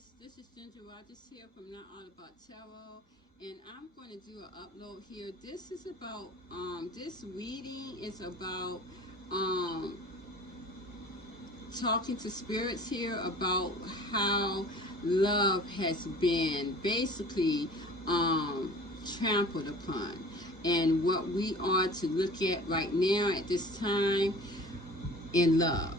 guys, this is Ginger Rogers here from Not All About Tarot, and I'm going to do an upload here. This is about this reading is about talking to spirits here about how love has been basically trampled upon, and what we are to look at right now at this time in love.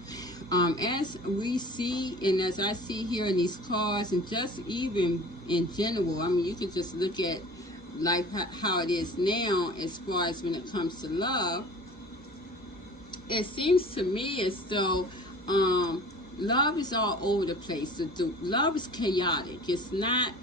As we see, and as I see here in these cards, and just even in general, I mean, you can just look at life how it is now as far as when it comes to love. It seems to me as though love is all over the place. Love is chaotic. It's not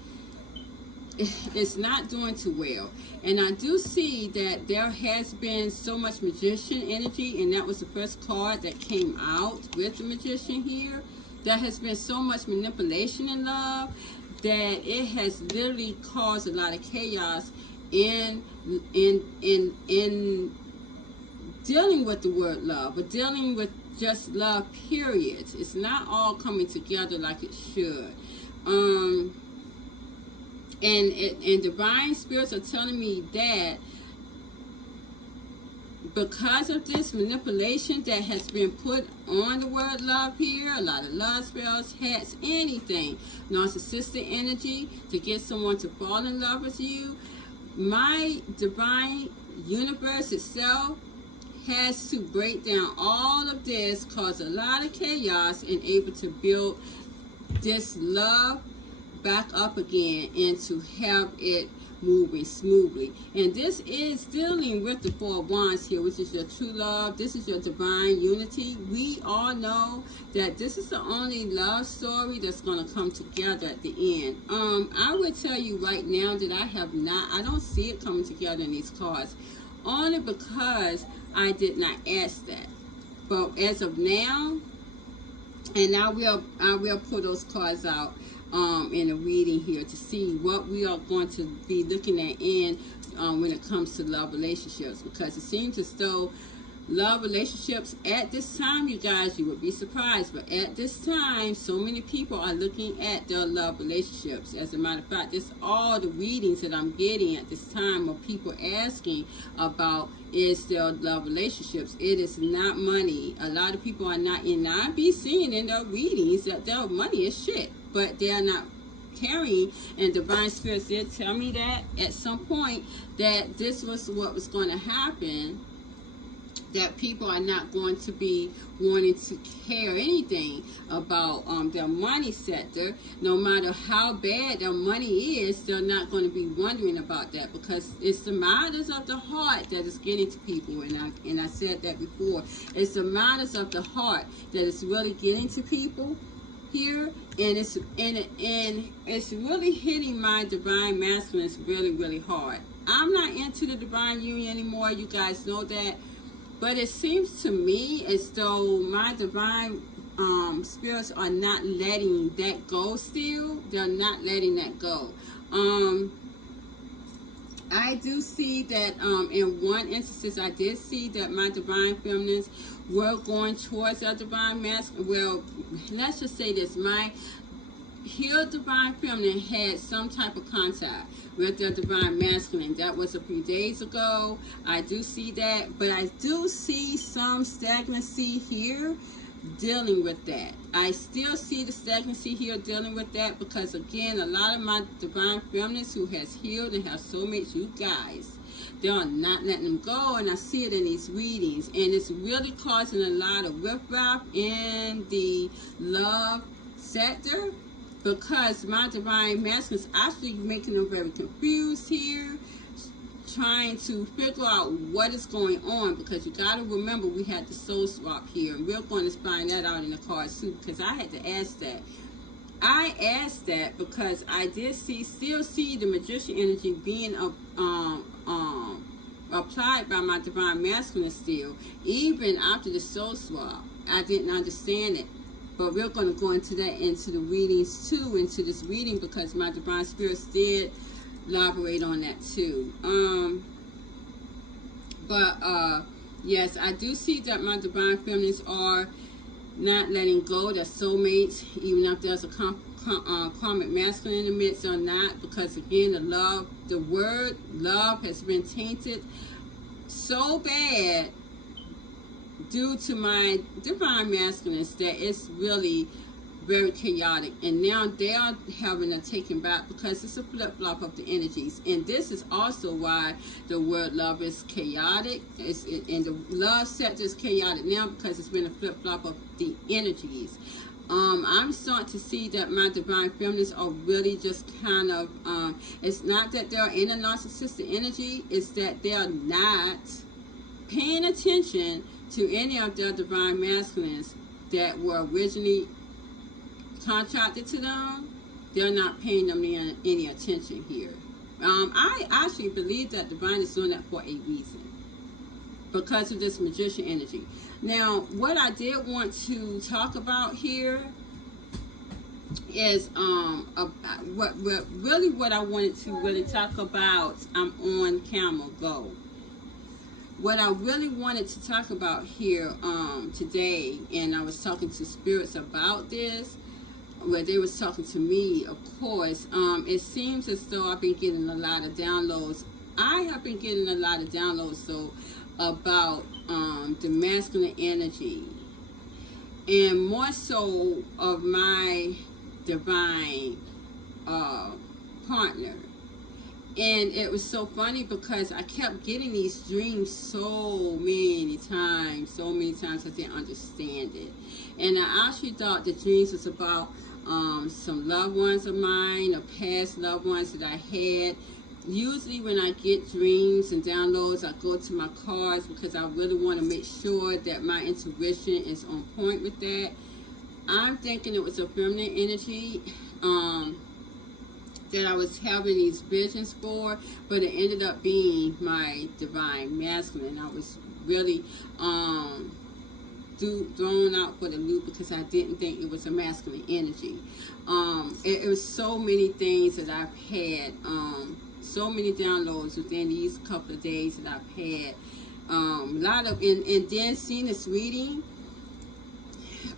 doing too well. And I do see that there has been so much magician energy, and that was the first card that came out with the magician here. There has been so much manipulation in love that it has literally caused a lot of chaos in dealing with the word love, but dealing with just love, period. It's not all coming together like it should. And divine spirits are telling me that because of this manipulation that has been put on the word love here, a lot of love spells, hats, anything, narcissistic energy to get someone to fall in love with you, my divine universe itself has to break down all of this, cause a lot of chaos, and able to build this love back up again and to have it moving smoothly. And this is dealing with the Four of Wands here, which is your true love. This is your divine unity. We all know that this is the only love story that's going to come together at the end. I would tell you right now that I don't see it coming together in these cards, only because I did not ask that. But as of now, and I will pull those cards out in a reading here to see what we are going to be looking at in when it comes to love relationships, because it seems as though love relationships at this time, you guys, you would be surprised, but at this time so many people are looking at their love relationships. As a matter of fact, this all the readings that I'm getting at this time of people asking about is their love relationships. It is not money. A lot of people are not, and I be seeing in their readings that their money is shit, but they are not carrying, and divine spirits did tell me that at some point that this was what was going to happen, that people are not going to be wanting to care anything about their money sector. No matter how bad their money is, they're not going to be wondering about that, because it's the matters of the heart that is getting to people. And I said that before. It's the matters of the heart that is really getting to people here, and it's really hitting my divine masculine really, really hard. I'm not into the divine union anymore. You guys know that. But it seems to me as though my divine spirits are not letting that go still. They're not letting that go. I do see that in one instance, I did see that my divine feminines were going towards their divine masculine. Well, let's just say this. My healed divine feminine had some type of contact with their divine masculine. That was a few days ago. I do see that, but I do see some stagnancy here dealing with that. I still see the stagnancy here dealing with that, because again, a lot of my divine feminines who has healed and have soulmates, you guys, they are not letting them go, and I see it in these readings, and it's really causing a lot of riffraff in the love sector, because my divine masculine is actually making them very confused here, trying to figure out what is going on, because you got to remember we had the soul swap here, and we're going to find that out in the cards too, because I had to ask that. I asked that because I did still see the magician energy being applied by my divine masculine still, even after the soul swap. I didn't understand it. But we're going to go into that, into the readings too, into this reading, because my divine spirits did elaborate on that too. Yes, I do see that my divine feminines are not letting go. They're soulmates, even if there's a karmic masculine in the midst or not, because again, the word love has been tainted so bad due to my divine masculines that it's really very chaotic, and now they are having a taken back because it's a flip-flop of the energies. And this is also why the word love is chaotic, and the love sector is chaotic now because it's been a flip-flop of the energies. I'm starting to see that my divine feminines are really just kind of, it's not that they're in a narcissistic energy, it's that they're not paying attention to any of their divine masculines that were originally contracted to them. They're not paying them any attention here. I actually believe that divine is doing that for a reason, because of this magician energy. Now, what I did want to talk about here is what I wanted to really talk about. I'm on camera, go. What I really wanted to talk about here today, and I was talking to spirits about this, where they was talking to me, of course. It seems as though I've been getting a lot of downloads. I have been getting a lot of downloads though about the masculine energy, and more so of my divine partner. And it was so funny because I kept getting these dreams so many times I didn't understand it. And I actually thought the dreams was about some loved ones of mine, or past loved ones that I had. Usually when I get dreams and downloads, I go to my cards because I really want to make sure that my intuition is on point with that. I'm thinking it was a feminine energy that I was having these visions for, but it ended up being my divine masculine. I was really thrown out for the loop because I didn't think it was a masculine energy. It was so many things that I've had, so many downloads within these couple of days that I've had. A lot of, and then seeing this reading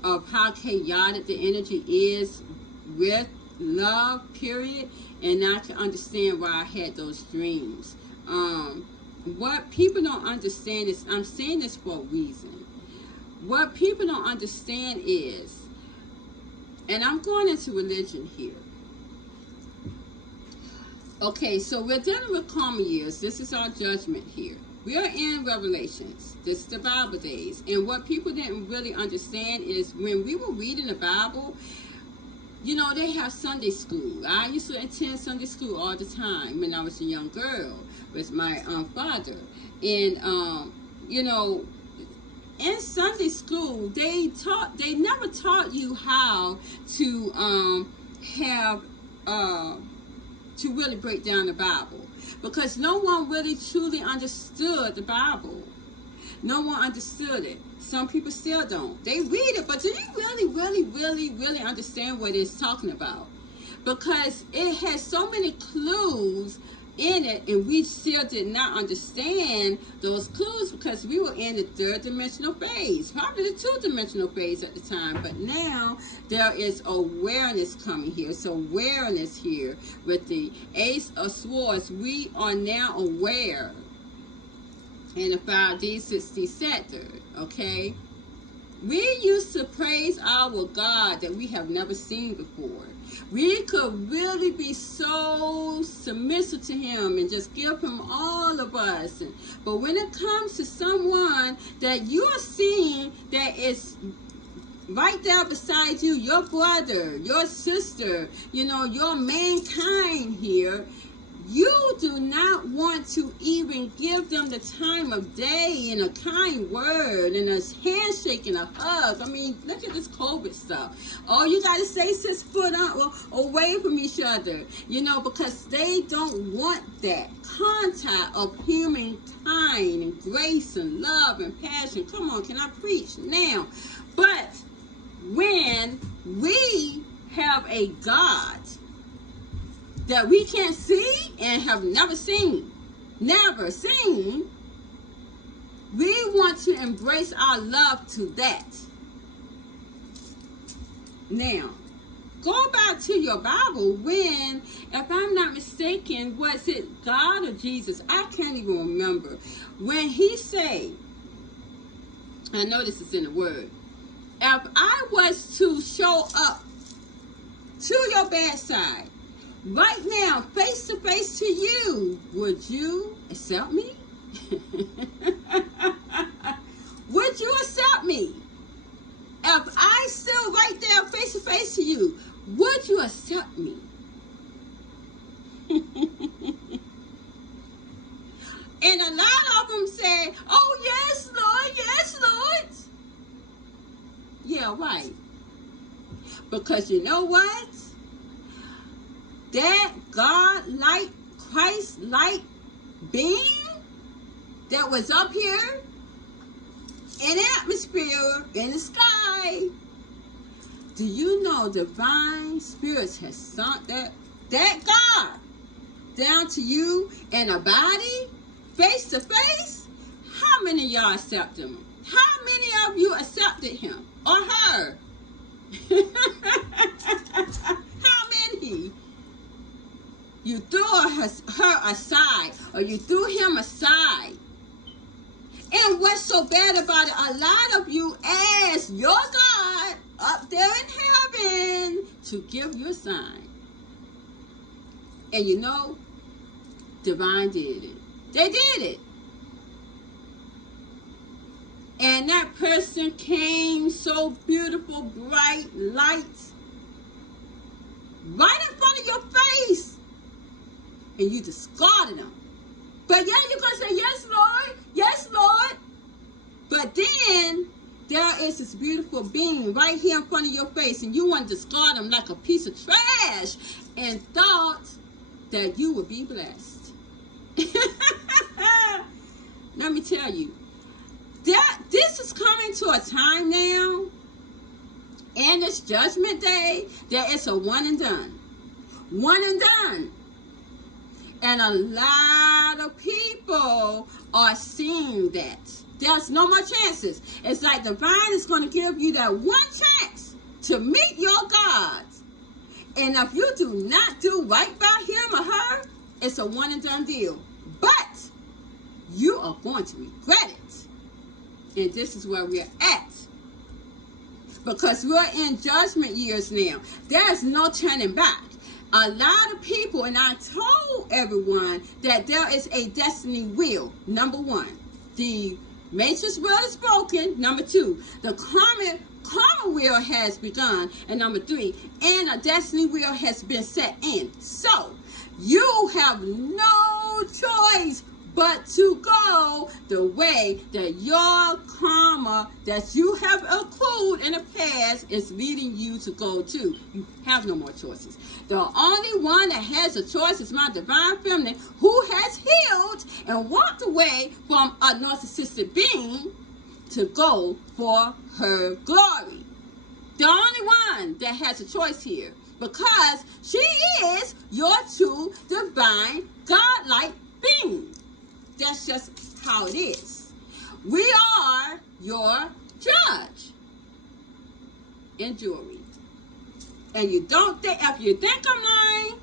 of how chaotic the energy is with love, period, and now I can understand why I had those dreams. What people don't understand is, I'm saying this for a reason. What people don't understand is, and I'm going into religion here. Okay, so we're dealing with karma years. This is our judgment here. We are in Revelations. This is the Bible days. And what people didn't really understand is when we were reading the Bible, you know, they have Sunday school. I used to attend Sunday school all the time when I was a young girl with my father. And, you know, in Sunday school, they never taught you how to to really break down the Bible, because no one really truly understood the Bible. No one understood it. Some people still don't. They read it, but do you really understand what it's talking about? Because it has so many clues in it, and we still did not understand those clues because we were in the third dimensional phase, probably the two-dimensional phase at the time. But now there is awareness coming here. So awareness here with the Ace of Swords. We are now aware in the 5D, 6D sector, okay? We used to praise our God that we have never seen before. We could really be so submissive to him and just give him all of us. But when it comes to someone that you're seeing that is right there beside you, your brother, your sister, you know, your mankind here, you do not want to even give them the time of day and a kind word and a handshake and a hug. I mean, look at this COVID stuff. Oh, you got to stay 6 foot away from each other, you know, because they don't want that contact of humankind and grace and love and passion. Come on, can I preach now? But when we have a God that we can't see and have never seen, we want to embrace our love to that. Now, go back to your Bible when, if I'm not mistaken, was it God or Jesus? I can't even remember. When he said, I know this is in the Word, if I was to show up to your bedside right now, face to face to you, would you accept me? Would you accept me? If I stood right there face to face to you, would you accept me? And a lot of them say, oh, yes, Lord, yes, Lord. Yeah, right. Because you know what? That God-like, Christ-like being that was up here in the atmosphere, in the sky, do you know divine spirits has sunk that God down to you in a body, face to face? How many of y'all accept him? How many of you accepted him or her? How many? You threw her aside, or you threw him aside. And what's so bad about it, a lot of you asked your God up there in heaven to give you a sign. And you know, divine did it. They did it. And that person came so beautiful, bright lights right in front of your face. And you discarded them. But yeah, you're going to say, yes, Lord. Yes, Lord. But then there is this beautiful being right here in front of your face. And you want to discard them like a piece of trash. And thought that you would be blessed. Let me tell you. This is coming to a time now. And it's Judgment Day. That it's a one and done. One and done. And a lot of people are seeing that. There's no more chances. It's like divine is going to give you that one chance to meet your God. And if you do not do right by him or her, it's a one and done deal. But you are going to regret it. And this is where we're at. Because we're in judgment years now. There's no turning back. A lot of people, and I told everyone that there is a destiny wheel. Number one, the matrix wheel is broken. Number two, the karma wheel has begun. And number three, and a destiny wheel has been set in. So, you have no choice but to go the way that your karma that you have accrued in the past is leading you to go to. You have no more choices. The only one that has a choice is my divine feminine, who has healed and walked away from a narcissistic being to go for her glory. The only one that has a choice here, because she is your true divine godlike being. That's just how it is. We are your judge in jewelry. And you don't think, if you think I'm lying,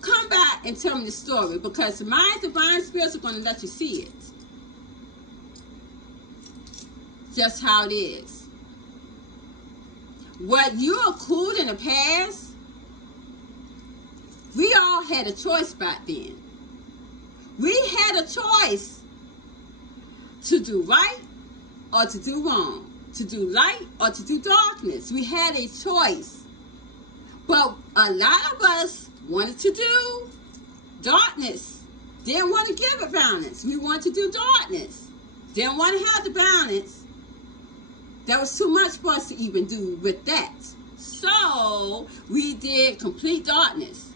come back and tell me the story, because my divine spirits are going to let you see it. Just how it is. What you accrued in the past, we all had a choice back then. We had a choice to do right or to do wrong, to do light or to do darkness. We had a choice. But a lot of us wanted to do darkness. Didn't want to give it balance. We wanted to do darkness. Didn't want to have the balance. That was too much for us to even do with that. So we did complete darkness.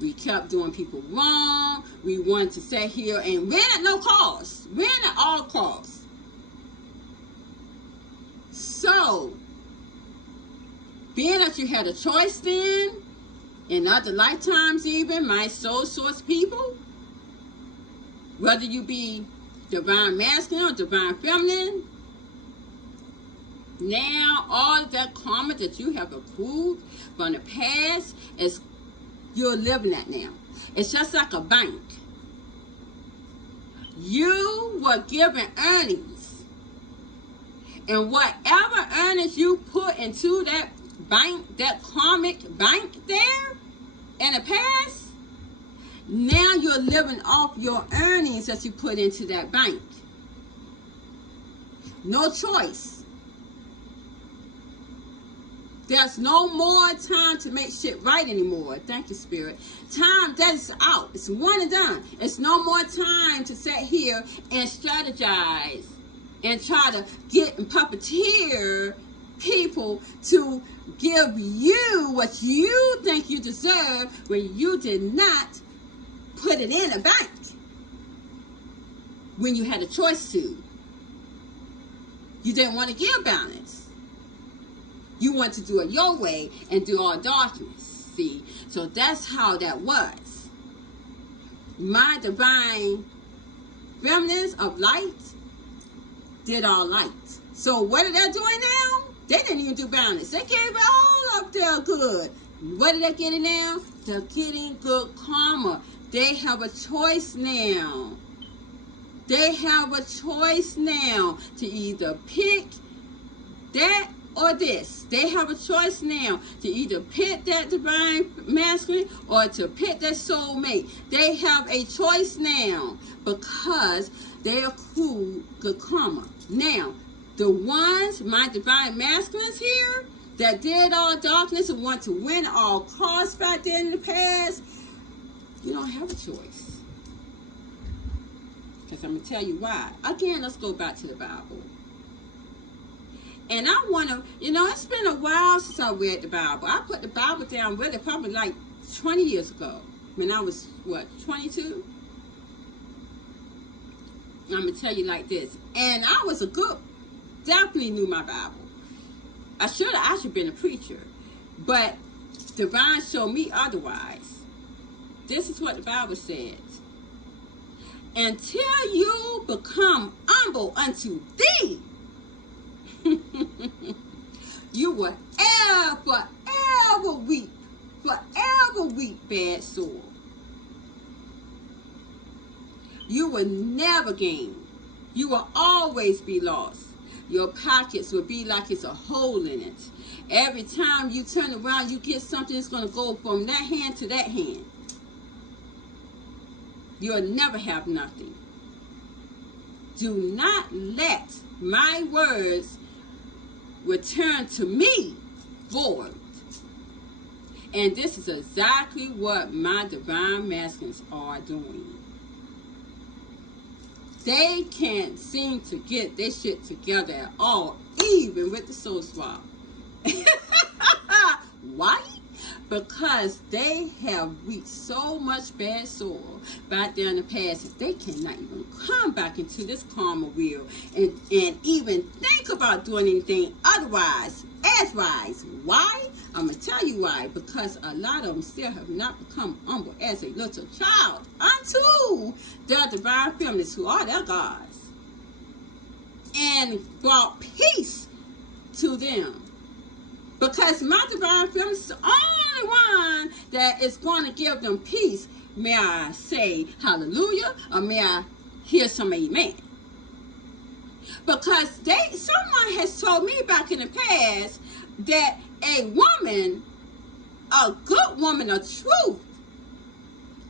We kept doing people wrong. We wanted to sit here and win at no cost. Win at all costs. So, being that you had a choice then, in other lifetimes even, my soul source people, whether you be divine masculine or divine feminine, Now, all that karma that you have accrued from the past is you're living that now. It's just like a bank. You were given earnings, and whatever earnings you put into that bank, that karmic bank there in the past, now you're living off your earnings that you put into that bank. No choice. There's no more time to make shit right anymore. Thank you, Spirit. Time, that's out. It's one and done. It's no more time to sit here and strategize and try to get and puppeteer people to give you what you think you deserve when you did not put it in a bank when you had a choice to. You didn't want to give balance. You want to do it your way and do all darkness. See? So that's how that was. My divine feminines of light did all light. So what are they doing now? They didn't even do balance. They gave it all up there good. What are they getting now? They're getting good karma. They have a choice now. They have a choice now to either pick that or this. They have a choice now to either pick that divine masculine or to pick that soulmate. They have a choice now because they accrue good karma. Now, the ones, my divine masculines here, that did all darkness and want to win all costs back then in the past, you don't have a choice. Because I'm going to tell you why. Again, let's go back to the Bible. And I want to, it's been a while since I read the Bible. I put the Bible down really probably like 20 years ago. When I was, 22? I'm going to tell you like this. And I was definitely knew my Bible. I should have actually been a preacher. But divine showed me otherwise. This is what the Bible says. Until you become humble unto thee, you will forever weep bad soul. You will never gain. You will always be lost. Your pockets will be like it's a hole in it. Every time you turn around, you get something that's going to go from that hand to that hand. You'll never have nothing. Do not let my words return to me void. And this is exactly what my divine masculines are doing. They can't seem to get their shit together at all, even with the soul swap. Why? Because they have reached so much bad soul back there in the past that they cannot even come back into this karma wheel and even think about doing anything otherwise, as-wise. Why? I'm going to tell you why. Because a lot of them still have not become humble as a little child unto their divine feminines who are their gods and brought peace to them. Because my divine feminine is the only one that is going to give them peace. May I say hallelujah, or may I hear some amen? Because someone has told me back in the past that a woman, a good woman of truth,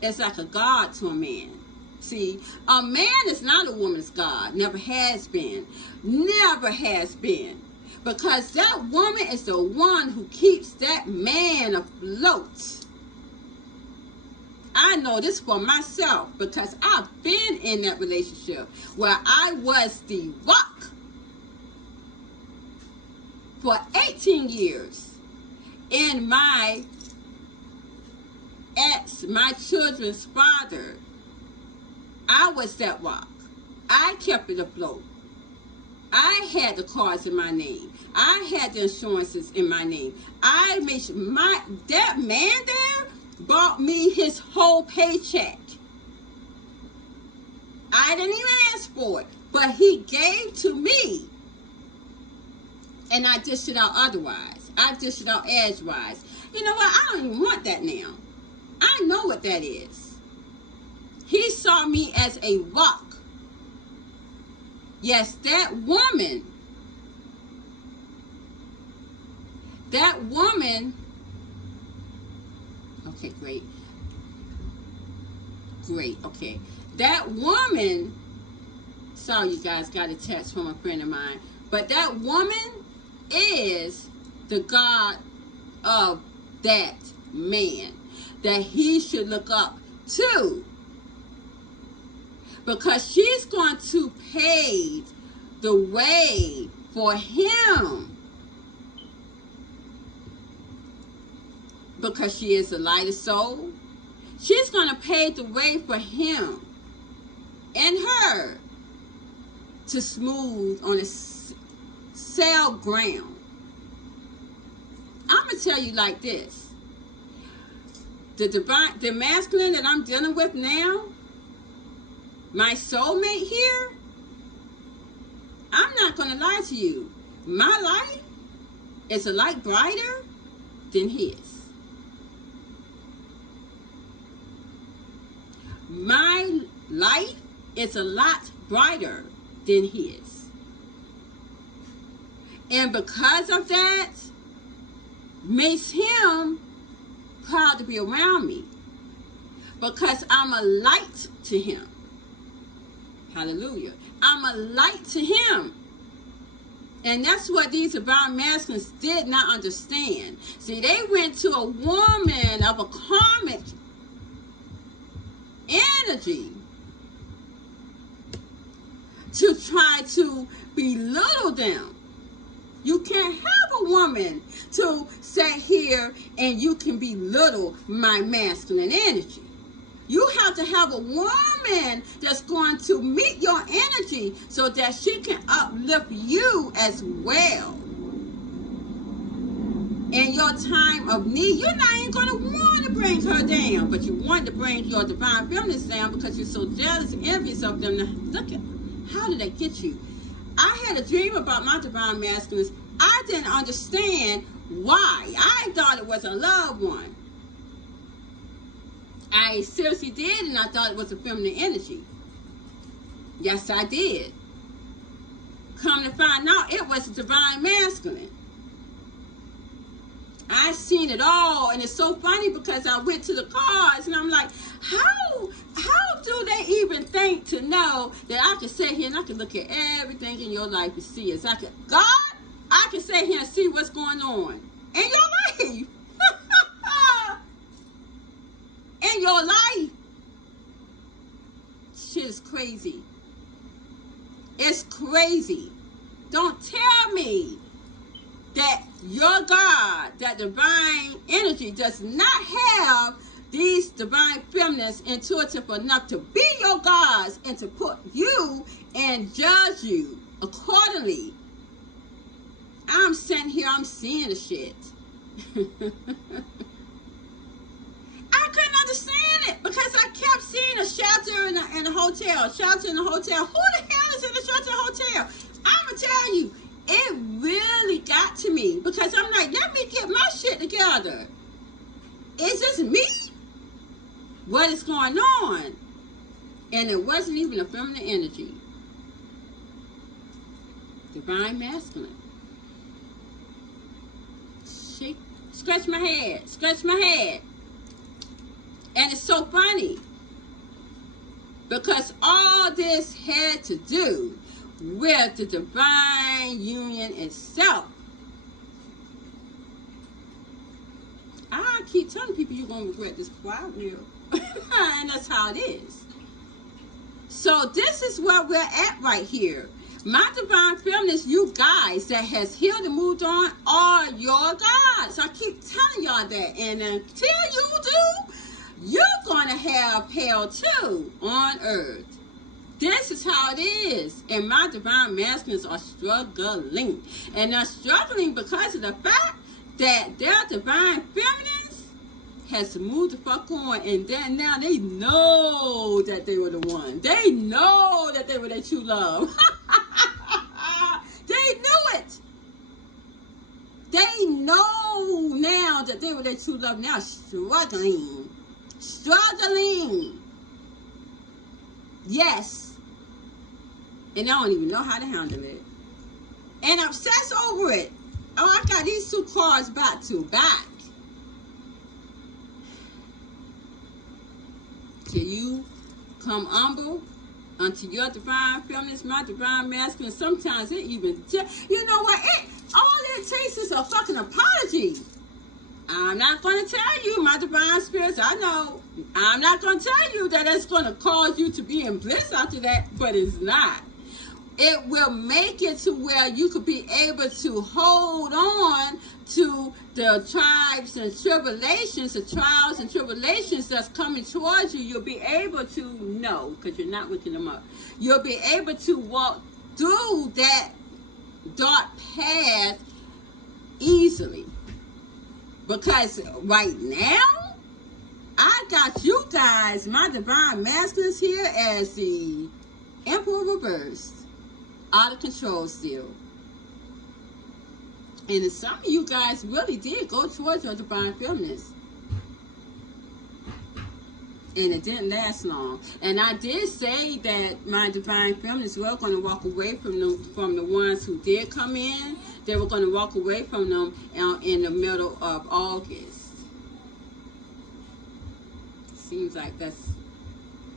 is like a god to a man. See, a man is not a woman's god. Never has been. Never has been. Because that woman is the one who keeps that man afloat. I know this for myself because I've been in that relationship where I was the rock for 18 years. And my children's father, I was that rock. I kept it afloat. I had the cars in my name. I had the insurances in my name. I made sure that man there bought me his whole paycheck. I didn't even ask for it, but he gave to me And I dish it out otherwise. I dish it out edgewise. You know what? I don't even want that now. I know what that is. He saw me as a rock. Yes, that woman, okay, great, okay. That woman, sorry you guys, got a text from a friend of mine, but that woman is the God of that man that he should look up to, because she's going to pave the way for him, because she is a lighter soul. She's going to pave the way for him and her to smooth on a sail ground. I'm going to tell you like this. The masculine that I'm dealing with now, my soulmate here, I'm not going to lie to you. My light is a lot brighter than his. My light is a lot brighter than his. And because of that, makes him proud to be around me. Because I'm a light to him. Hallelujah. I'm a light to him. And that's what these divine masculines did not understand. See, they went to a woman of a karmic energy to try to belittle them. You can't have a woman to sit here and you can belittle my masculine energy. You have to have a woman that's going to meet your energy so that she can uplift you as well. In your time of need, you're not even going to want to bring her down, but you want to bring your divine feminines down because you're so jealous and envious of them. Now, look at, how did they get you? I had a dream about my divine masculines. I didn't understand why. I thought it was a loved one. I seriously did, and I thought it was a feminine energy. Yes, I did. Come to find out, it was a divine masculine. I seen it all, and it's so funny because I went to the cards, and I'm like, how do they even think to know that I can sit here and I can look at everything in your life and see it? God, I can sit here and see what's going on in your life. In your life. Shit is crazy. It's crazy. Don't tell me that your God, that divine energy, does not have these divine feminines intuitive enough to be your gods and to put you and judge you accordingly. I'm sitting here, I'm seeing the shit. I couldn't understand it because I kept seeing a shelter in a hotel. Shelter in a hotel. Who the hell is in a shelter hotel? I'm going to tell you, it really got to me because I'm like, let me get my shit together. Is this me? What is going on? And it wasn't even a feminine energy. Divine masculine. Scratch my head. Scratch my head. And it's so funny because all this had to do with the divine union itself. I keep telling people you're going to regret this quiet will. And that's how it is. So this is where we're at right here. My divine feminists, you guys that has healed and moved on, are your gods. I keep telling y'all that. And until you do, you're going to have hell too on earth. This is how it is. And my divine masculines are struggling. And they're struggling because of the fact that their divine feminines has moved the fuck on. And then now they know that they were the one. They know that they were their true love. They knew it. ones that deal with their true love now struggling. Struggling. Yes. And I don't even know how to handle it. And obsess over it. Oh, I got these 2 cards back to back. Till you come humble unto your divine feminine, my divine masculine. Sometimes it even, you know what? All it takes is a fucking apology. I'm not going to tell you, my divine spirits, I know. I'm not going to tell you that it's going to cause you to be in bliss after that, but it's not. It will make it to where you could be able to hold on to the tribes and tribulations, the trials and tribulations that's coming towards you. You'll be able to know, because you're not looking them up. You'll be able to walk through that dark path easily. Because right now, I got you guys, my divine masculines here, as the Emperor reversed. Out of control still. And some of you guys really did go towards your divine feminines. And it didn't last long. And I did say that my divine feminines were going to walk away from the ones who did come in. They were going to walk away from them in the middle of August. Seems like that's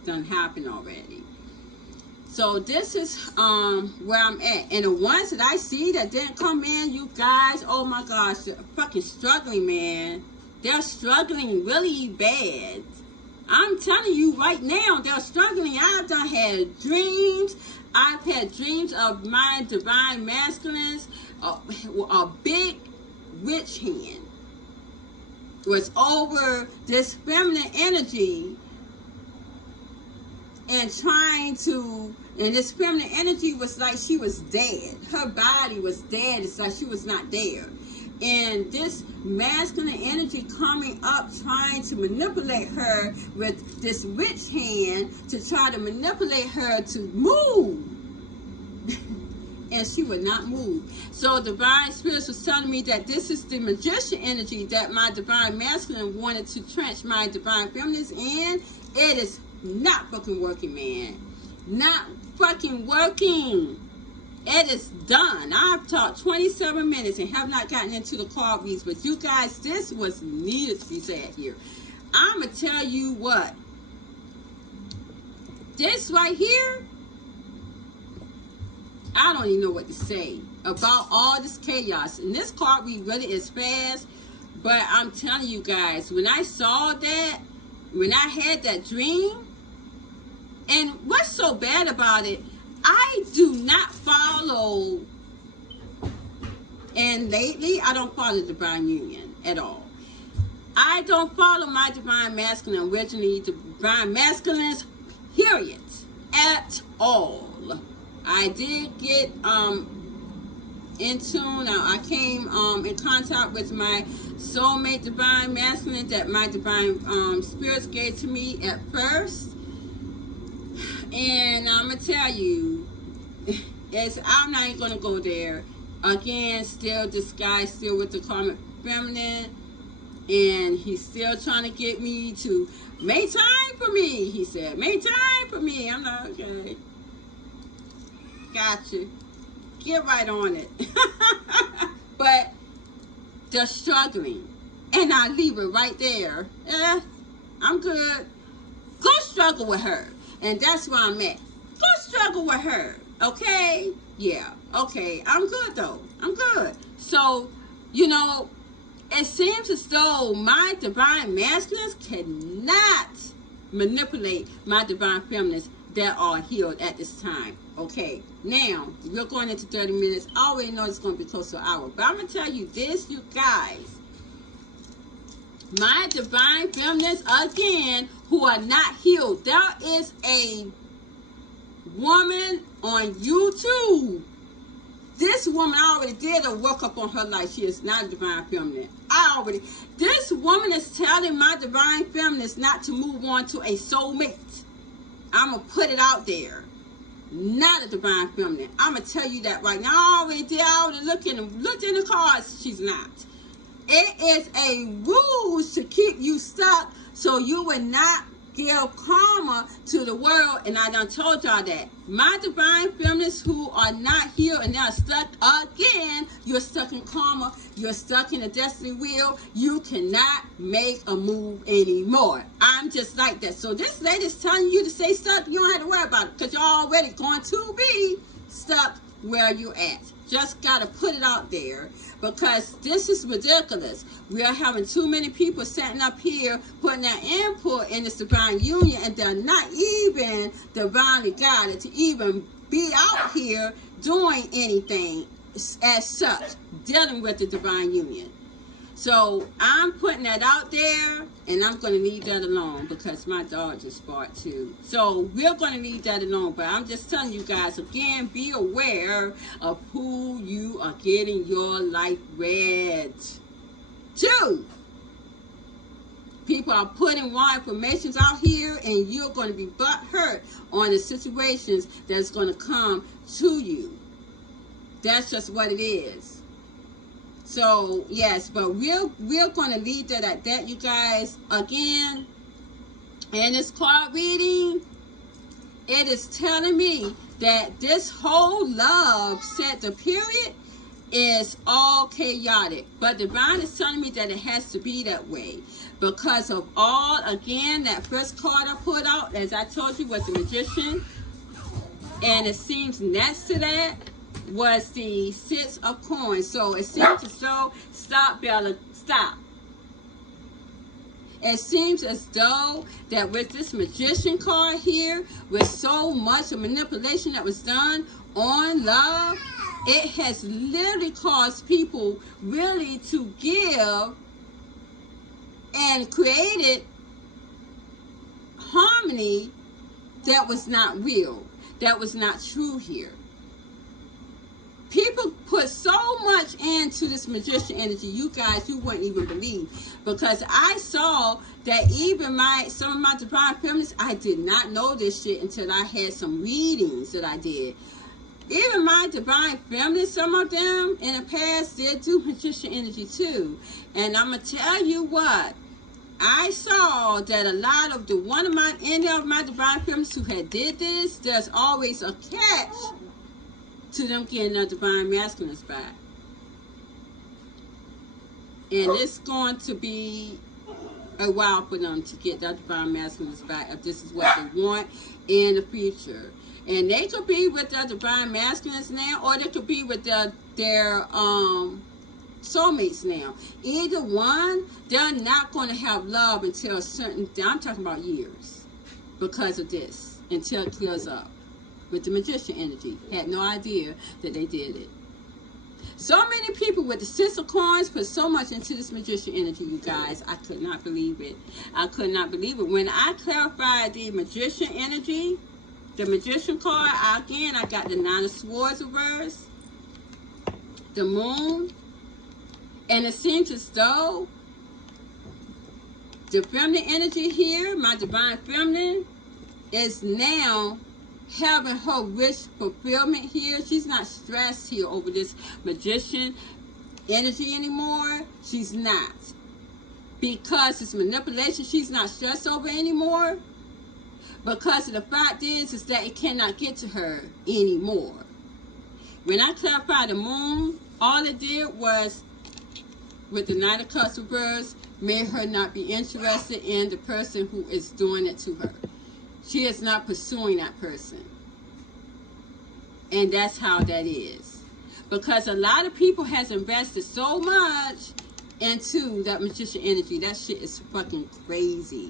done happened already. So this is where I'm at. And the ones that I see that didn't come in, you guys, oh my gosh, they're fucking struggling, man. They're struggling really bad. I'm telling you right now, they're struggling. I've done had dreams. I've had dreams of my divine masculines. A big witch hand was over this feminine energy and trying to, and this feminine energy was like she was dead. Her body was dead. It's like she was not there. And this masculine energy coming up trying to manipulate her with this witch hand to try to manipulate her to move. And she would not move. So divine spirits was telling me that this is the magician energy that my divine masculine wanted to trench my divine feminines in. It is not fucking working, man. Not fucking working. It is done. I've talked 27 minutes and have not gotten into the card reads, but you guys, this was needed to be said here. I'm going to tell you what. This right here, I don't even know what to say about all this chaos. And this card read really is fast, but I'm telling you guys, when I saw that, when I had that dream, and what's so bad about it, I do not follow, and lately I don't follow Divine Union at all. I don't follow my Divine Masculine, originally Divine Masculines, period, at all. I did get in tune. I came in contact with my soulmate Divine Masculine that my Divine Spirits gave to me at first. And I'm going to tell you, I'm not even going to go there. Again, still disguised, still with the karmic feminine. And he's still trying to get me to make time for me, he said. Make time for me. I'm like, okay. Gotcha. Get right on it. But they're struggling. And I leave it right there. I'm good. Go struggle with her. And that's where I'm at. Go struggle with her. Okay? Yeah. Okay. I'm good, though. I'm good. So, you know, it seems as though my divine masculines cannot manipulate my divine feminines that are healed at this time. Okay. Now, we're going into 30 minutes. I already know it's going to be close to an hour. But I'm going to tell you this, you guys. My divine feminines, again, who are not healed. There is a woman on YouTube. This woman, I already did a workup on her life. She is not a divine feminine. This woman is telling my divine feminines not to move on to a soulmate. I'm going to put it out there. Not a divine feminine. I'm going to tell you that right now. I already looked in the cards. She's not. It is a ruse to keep you stuck so you will not give karma to the world. And I done told y'all that. My divine feminists who are not here and they're stuck again, you're stuck in karma. You're stuck in a destiny wheel. You cannot make a move anymore. I'm just like that. So this lady's telling you to stay stuck. You don't have to worry about it because you're already going to be stuck where you at. Just got to put it out there because this is ridiculous. We are having too many people sitting up here putting their input in this divine union and they're not even divinely guided to even be out here doing anything as such, dealing with the divine union. So I'm putting that out there and I'm going to leave that alone because my dog just barked too. So we're going to leave that alone. But I'm just telling you guys, again, be aware of who you are getting your life read to. People are putting wrong information out here and you're going to be butthurt on the situations that's going to come to you. That's just what it is. So, yes, but we're going to leave that at that, you guys. Again, in this card reading, it is telling me that this whole love set the period is all chaotic. But divine is telling me that it has to be that way. Because of all, again, that first card I put out, as I told you, was the Magician. And it seems next to that was the Six of Coins. So it seems as though, stop, Bella, stop. It seems as though that with this Magician card here, with so much of manipulation that was done on love, it has literally caused people really to give and created harmony that was not real, that was not true here. People put so much into this Magician energy, you guys, you wouldn't even believe. Because I saw that even some of my divine feminists, I did not know this shit until I had some readings that I did. Even my divine feminists, some of them in the past did do Magician energy too. And I'm going to tell you what, I saw that a lot of any of my divine feminists who had did this, there's always a catch to them getting their divine masculines back. And it's going to be a while for them to get their divine masculines back if this is what they want in the future. And they could be with their divine masculines now, or they could be with their soulmates now. Either one, they're not going to have love until a certain, I'm talking about years, because of this, until it clears up. With the Magician energy, had no idea that they did it. So many people with the Six of Coins put so much into this Magician energy, you guys. I could not believe it. I could not believe it. When I clarified the Magician energy, the Magician card, again, I got the Nine of Swords reverse, the Moon, and it seems as though the feminine energy here, my divine feminine, is now having her wish fulfillment here. She's not stressed here over this Magician energy anymore. She's not. Because it's manipulation, she's not stressed over anymore. Because of the fact is that it cannot get to her anymore. When I clarified the Moon, all it did was, with the Nine of Cups reverse, made her not be interested in the person who is doing it to her. She is not pursuing that person. And that's how that is. Because a lot of people has invested so much into that Magician energy. That shit is fucking crazy.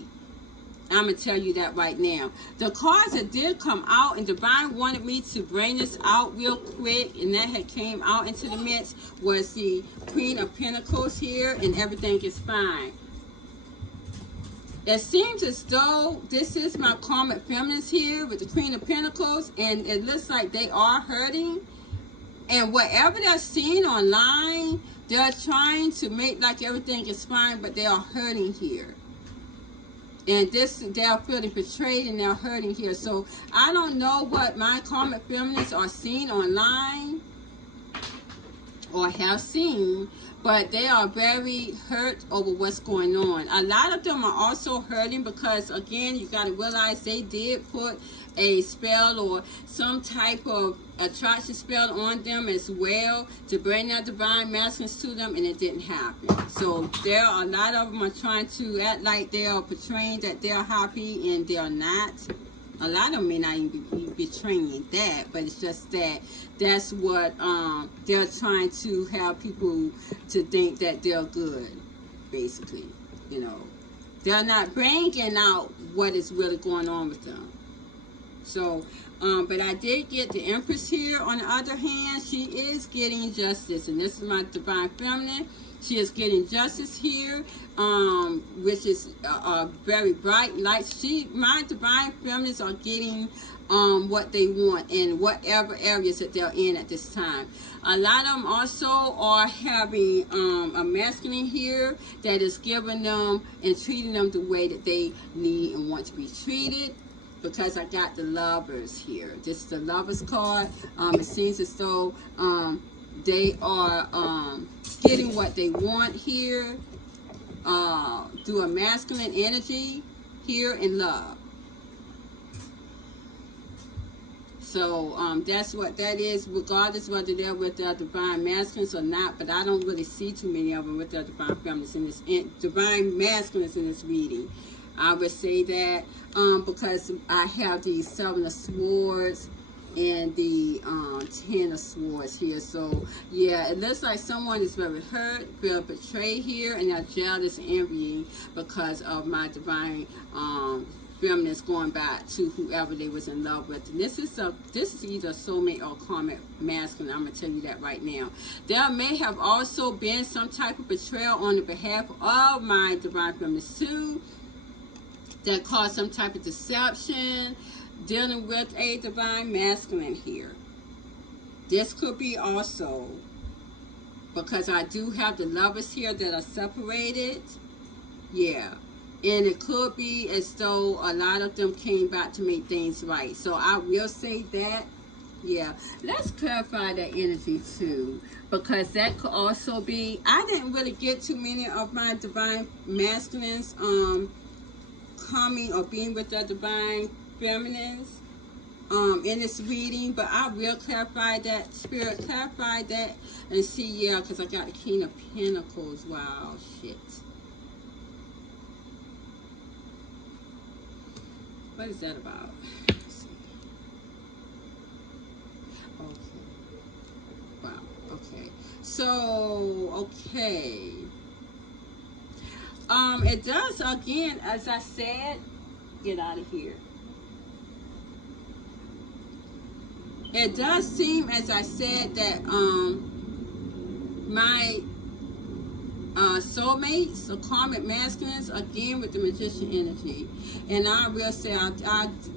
I'm going to tell you that right now. The cards that did come out, and Divine wanted me to bring this out real quick, and that had came out into the midst, was the Queen of Pentacles here, and everything is fine. It seems as though this is my karmic feminines here with the Queen of Pentacles, and it looks like they are hurting. And whatever they're seeing online, they're trying to make like everything is fine, but they are hurting here. And they're feeling betrayed and they're hurting here. So I don't know what my karmic feminists are seeing online. or have seen, but they are very hurt over what's going on. A lot of them are also hurting because, again, you got to realize they did put a spell or some type of attraction spell on them as well to bring that divine masculines to them, and it didn't happen. So there are a lot of them are trying to act like they are portraying that they're happy, and they're not. A lot of them may not even be betraying that, but it's just that that's what they're trying to have people to think that they're good, basically. You know, they're not bringing out what is really going on with them. So, but I did get the Empress here. On the other hand, she is getting justice, and this is my divine feminine. She is getting justice here, which is very bright light. My divine feminines are getting what they want in whatever areas that they're in at this time. A lot of them also are having a masculine here that is giving them and treating them the way that they need and want to be treated. Because I got the Lovers here. This is the Lovers card. It seems as though they are getting what they want here through a masculine energy here in love. So that's what that is, regardless whether they're with their divine masculines or not. But I don't really see too many of them with their divine feminines in this divine masculines in this reading. I would say that because I have the Seven of Swords and the Ten of Swords here. So, yeah, it looks like someone is very hurt, feel betrayed here, and they're jealous and envying because of my divine feminines going back to whoever they was in love with. And this is either soulmate or karmic masculine. I'm going to tell you that right now. There may have also been some type of betrayal on the behalf of my divine feminines too, that caused some type of deception dealing with a divine masculine here. This could be also because I do have the Lovers here that are separated. Yeah. And it could be as though a lot of them came back to make things right. So I will say that. Yeah. Let's clarify that energy too, because that could also be, I didn't really get too many of my divine masculines coming or being with the divine feminines in this reading, but I will clarify that. Spirit, clarify that and see. Yeah, because I got the King of Pentacles. Wow, shit. What is that about? Let's see. Okay. Wow. Okay. So, okay. It does, again, as I said, get out of here. It does seem, as I said, that my soulmates or karmic masculines, again, with the Magician energy. And I will say, I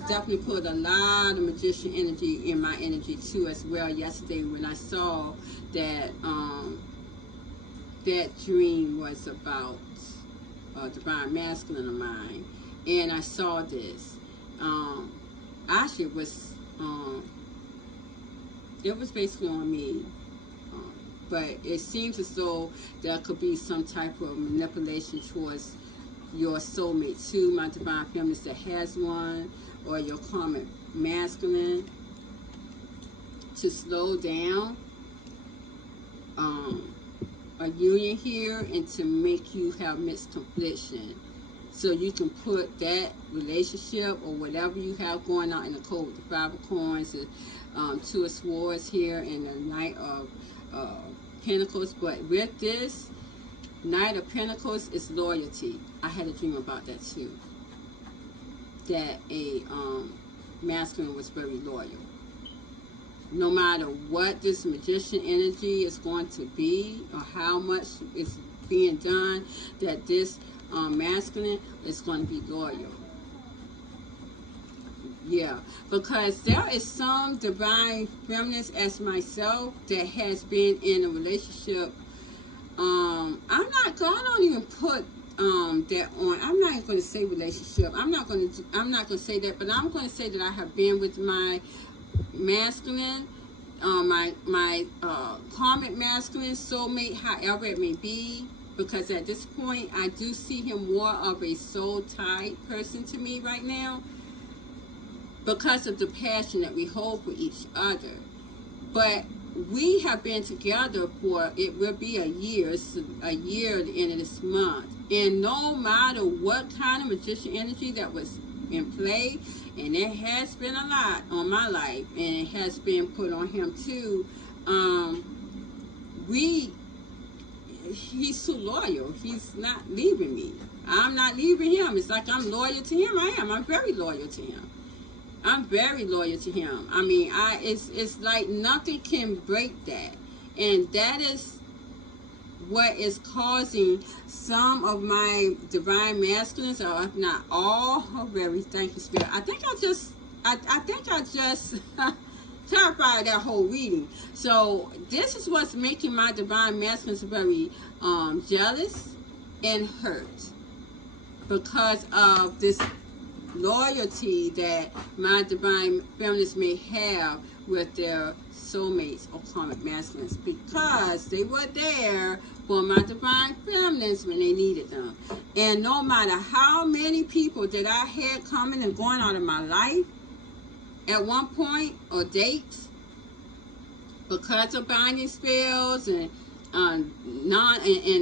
definitely put a lot of Magician energy in my energy, too, as well, yesterday when I saw that that dream was about divine masculine of mine, and I saw this. Actually, it was basically on me, but it seems as though there could be some type of manipulation towards your soulmate too, my divine feminines that has one, or your karmic masculine, to slow down a union here and to make you have mixed confliction, so you can put that relationship or whatever you have going on in the code with the Five of Coins, the Two of Swords here, and the Knight of Pentacles. But with this Knight of Pentacles is loyalty. I had a dream about that too, that a masculine was very loyal. No matter what this Magician energy is going to be or how much is being done, that this masculine is going to be loyal. Yeah, because there is some divine feminines as myself that has been in a relationship. I don't even put that on. I'm not going to say relationship. I'm not going to say that, but I'm going to say that I have been with my masculine my karmic masculine soulmate, however it may be, because at this point I do see him more of a soul tied person to me right now, because of the passion that we hold for each other. But we have been together for, it will be a year. It's a year at the end of this month. And no matter what kind of magician energy that was in play, and it has been a lot on my life, and it has been put on him too, he's too loyal. He's not leaving me. I'm not leaving him. It's like I'm loyal to him. I am. I'm very loyal to him. I'm very loyal to him. I mean, it's like nothing can break that. And that is what is causing some of my divine masculines, or if not all, oh, very thank you, Spirit. I think I just clarified that whole reading. So this is what's making my divine masculines very jealous and hurt, because of this loyalty that my divine feminines may have with their soulmates or karmic masculines, because they were there for my divine feminines when they needed them. And no matter how many people that I had coming and going out of my life at one point, or dates, because of binding spells and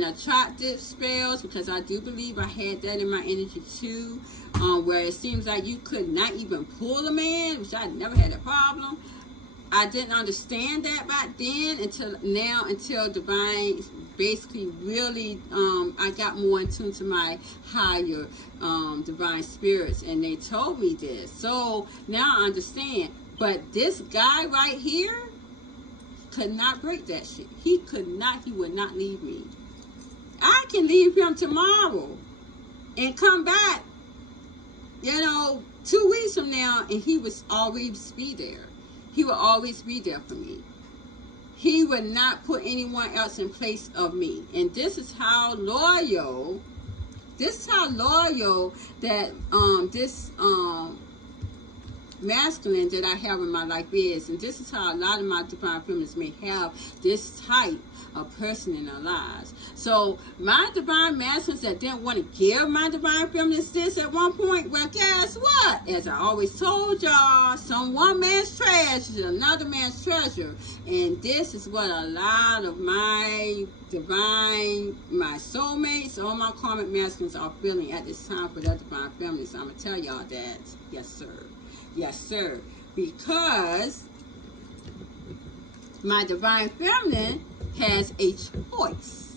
attractive spells, because I do believe I had that in my energy too, where it seems like you could not even pull a man, which I never had a problem. I didn't understand that back then until divine basically really, I got more in tune to my higher divine spirits, and they told me this. So now I understand. But this guy right here could not break that shit. He would not leave me. I can leave him tomorrow and come back, 2 weeks from now, and he would always be there. He will always be there for me. He would not put anyone else in place of me. And this is how loyal that this masculine that I have in my life is. And this is how a lot of my divine feminines may have this type of person in their lives. So my divine masculines that didn't want to give my divine feminines this at one point, well, guess what? As I always told y'all, one man's trash is another man's treasure. And this is what a lot of my soulmates, all my karmic masculines are feeling at this time for their divine feminines. I'm going to tell y'all that. Yes, sir. Yes, sir. Because my divine feminine has a choice.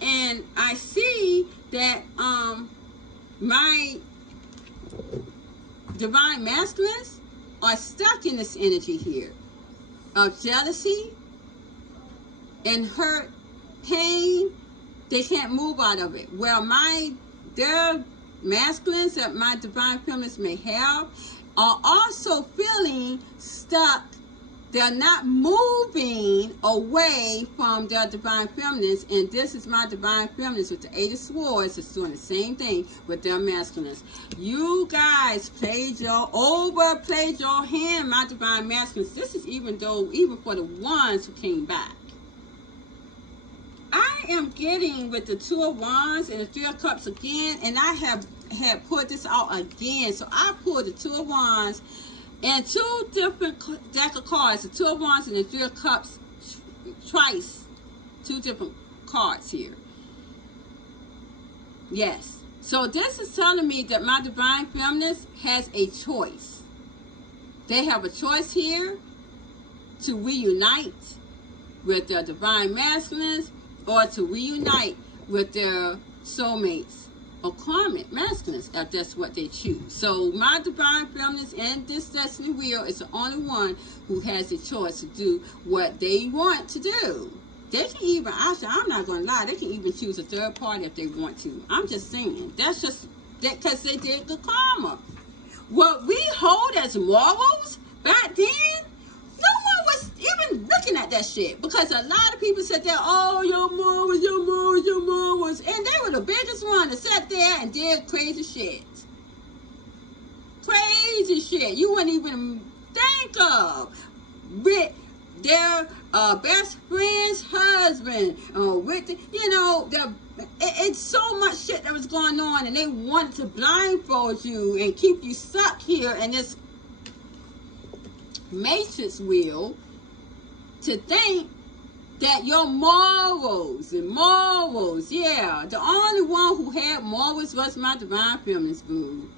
And I see that my divine masculines are stuck in this energy here of jealousy and hurt, pain. They can't move out of it. Well, their masculines that my divine feminines may have are also feeling stuck. They're not moving away from their divine feminines. And this is my divine feminines with the Eight of Swords. It's doing the same thing with their masculines. You guys overplayed your hand, my divine masculines. This is even for the ones who came back. I am getting with the Two of Wands and the Three of Cups again. And I had pulled this out again. So I pulled the Two of Wands and two different deck of cards, the Two of Wands and the Three of Cups twice. Two different cards here. Yes. So this is telling me that my divine feminines has a choice. They have a choice here to reunite with their divine masculines, or to reunite with their soulmates or karmic masculines, if that's what they choose. So my divine feminines and this destiny wheel is the only one who has the choice to do what they want to do. They can even, actually, I'm not going to lie, they can even choose a third party if they want to. I'm just saying. That's just that because they did good karma. What we hold as morals back then, no one was even looking at that shit, because a lot of people said that, oh, your morals, and they were the biggest one that sat there and did crazy shit. Crazy shit you wouldn't even think of. their best friend's husband, with the, you know, it's so much shit that was going on, and they wanted to blindfold you and keep you stuck here in this matrix wheel to think that your morals, yeah, the only one who had morals was my divine feminist boo.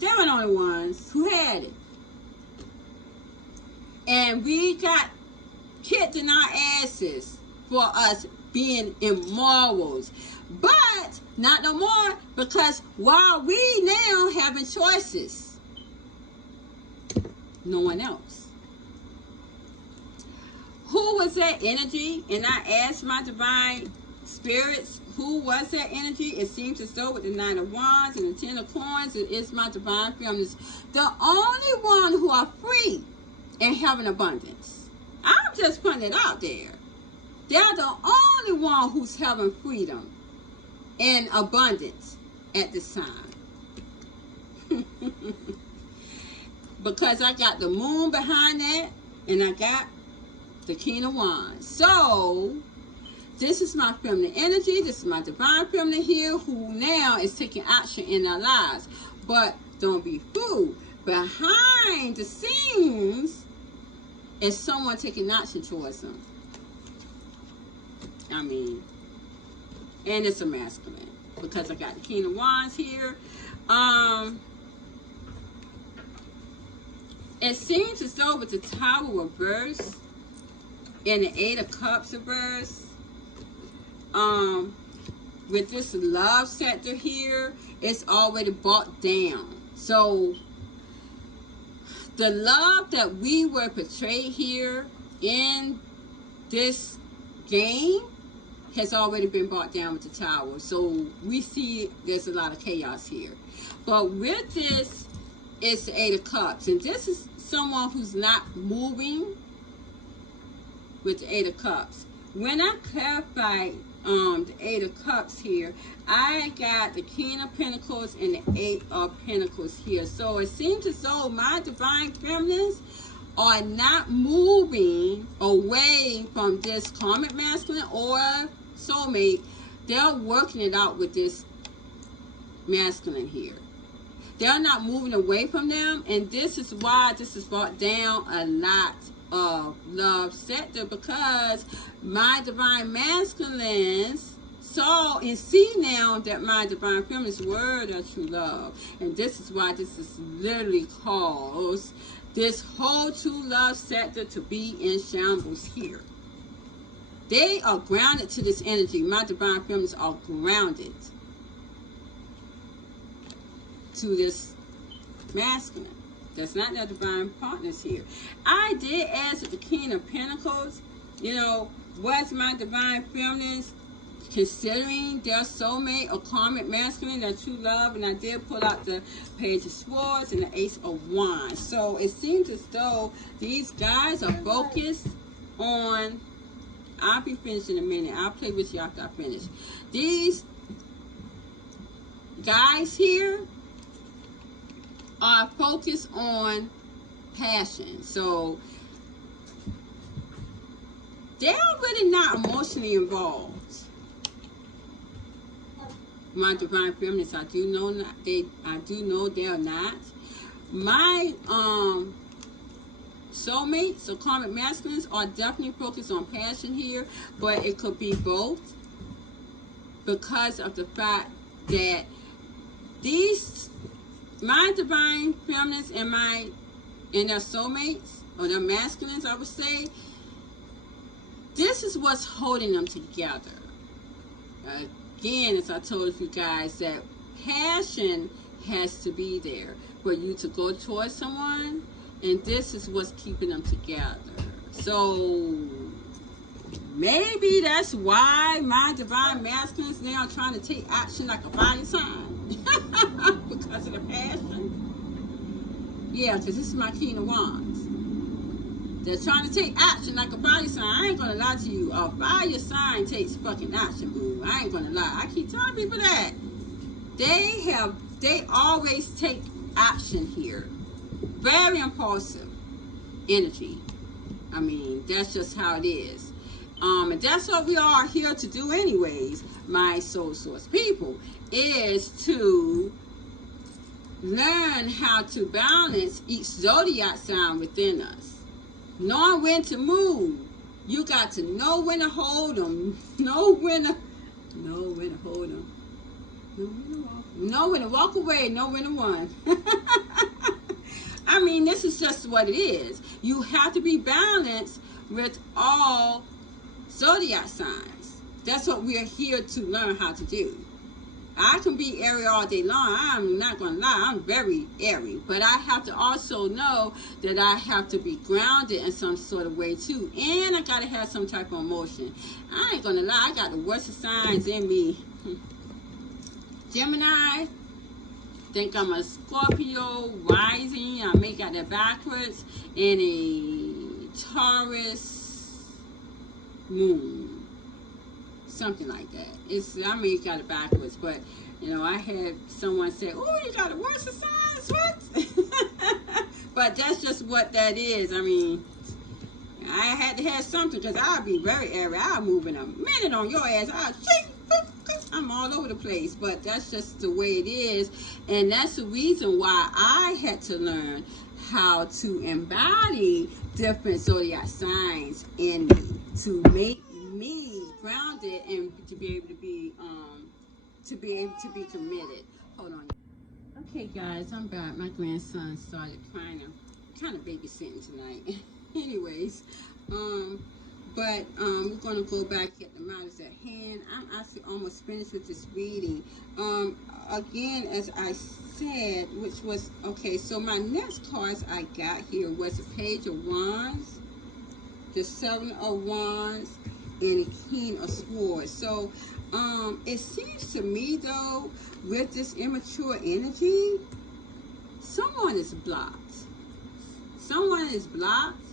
They were the only ones who had it. And we got kicked in our asses for us being immorals. But not no more, because while we now having choices, no one else. Who was that energy? And I asked my divine spirits, who was that energy? It seems as though with the 9 of Wands and the 10 of Coins, it is my divine feminines. The only one who are free and having abundance. I'm just putting it out there. They're the only one who's having freedom and abundance at this time. Because I got the moon behind that, and I got the King of Wands. So this is my feminine energy. This is my divine feminine here, who now is taking action in our lives. But don't be fooled. Behind the scenes is someone taking action towards them. I mean, and it's a masculine, because I got the King of Wands here. It seems as though with the Tower reverse and the 8 of Cups reverse, with this love sector here, it's already brought down. So the love that we were portrayed here in this game has already been brought down with the Tower. So we see there's a lot of chaos here. But with this, it's the 8 of Cups. And this is someone who's not moving with the 8 of Cups. When I clarified the 8 of Cups here, I got the King of Pentacles and the 8 of Pentacles here. So it seems as though my divine feminines are not moving away from this karmic masculine or soulmate. They're working it out with this masculine here. They're not moving away from them, and this is why this has brought down a lot of love sector, because my divine masculines saw and see now that my divine feminines were the true love. And this is why this is literally caused this whole true love sector to be in shambles here. They are grounded to this energy. My divine feminines are grounded to this masculine. That's not their divine partners here. I did ask the King of Pentacles, you know, was my divine feminines considering their soulmate or karmic masculine, their true love? And I did pull out the Page of Swords and the Ace of Wands. So it seems as though these guys are focused on, I'll be finished in a minute. I'll play with you after I finish. These guys here are focused on passion. So they're really not emotionally involved. My divine feminines, I do know they're not. My soulmates or karmic masculines are definitely focused on passion here, but it could be both, because of the fact that these, my divine feminines and their soulmates or their masculines, I would say, this is what's holding them together. Again, as I told you guys, that passion has to be there for you to go towards someone, and this is what's keeping them together. So maybe that's why my divine masculines now are trying to take action like a fire sign because of the passion. Yeah, because this is my King of Wands. They're trying to take action like a fire sign. I ain't gonna lie to you. A fire sign takes fucking action, boo. I ain't gonna lie. I keep telling people that. They always take action here. Very impulsive energy. I mean, that's just how it is. And that's what we are here to do anyways, my soul source people, is to learn how to balance each zodiac sign within us. Knowing when to move. You got to know when to hold them. Know when to hold them. Know when to walk away. Know when to run. I mean, this is just what it is. You have to be balanced with all zodiac signs. That's what we're here to learn how to do. I can be airy all day long. I'm not going to lie. I'm very airy. But I have to also know that I have to be grounded in some sort of way too. And I got to have some type of emotion. I ain't going to lie. I got the worst of signs in me. Gemini. Think I'm a Scorpio rising. I may got that backwards. And a Taurus moon. Something like that. I may got it backwards, but you know, I had someone say, "Oh, you got the worst of signs, what?" But that's just what that is. I mean, I had to have something because I'll be very airy. I'll move in a minute on your ass. I'm all over the place, but that's just the way it is, and that's the reason why I had to learn how to embody different zodiac signs in me to make me grounded and to be able to be committed. Hold on. Okay, guys, I'm back. My grandson started crying. I'm kind of babysitting tonight. Anyways, we're gonna go back at the matters at hand. I'm actually almost finished with this reading. Again, as I said, which was okay. So my next cards I got here was the Page of Wands, the Seven of Wands, and the King of Swords. So it seems to me though, with this immature energy, someone is blocked. Someone is blocked,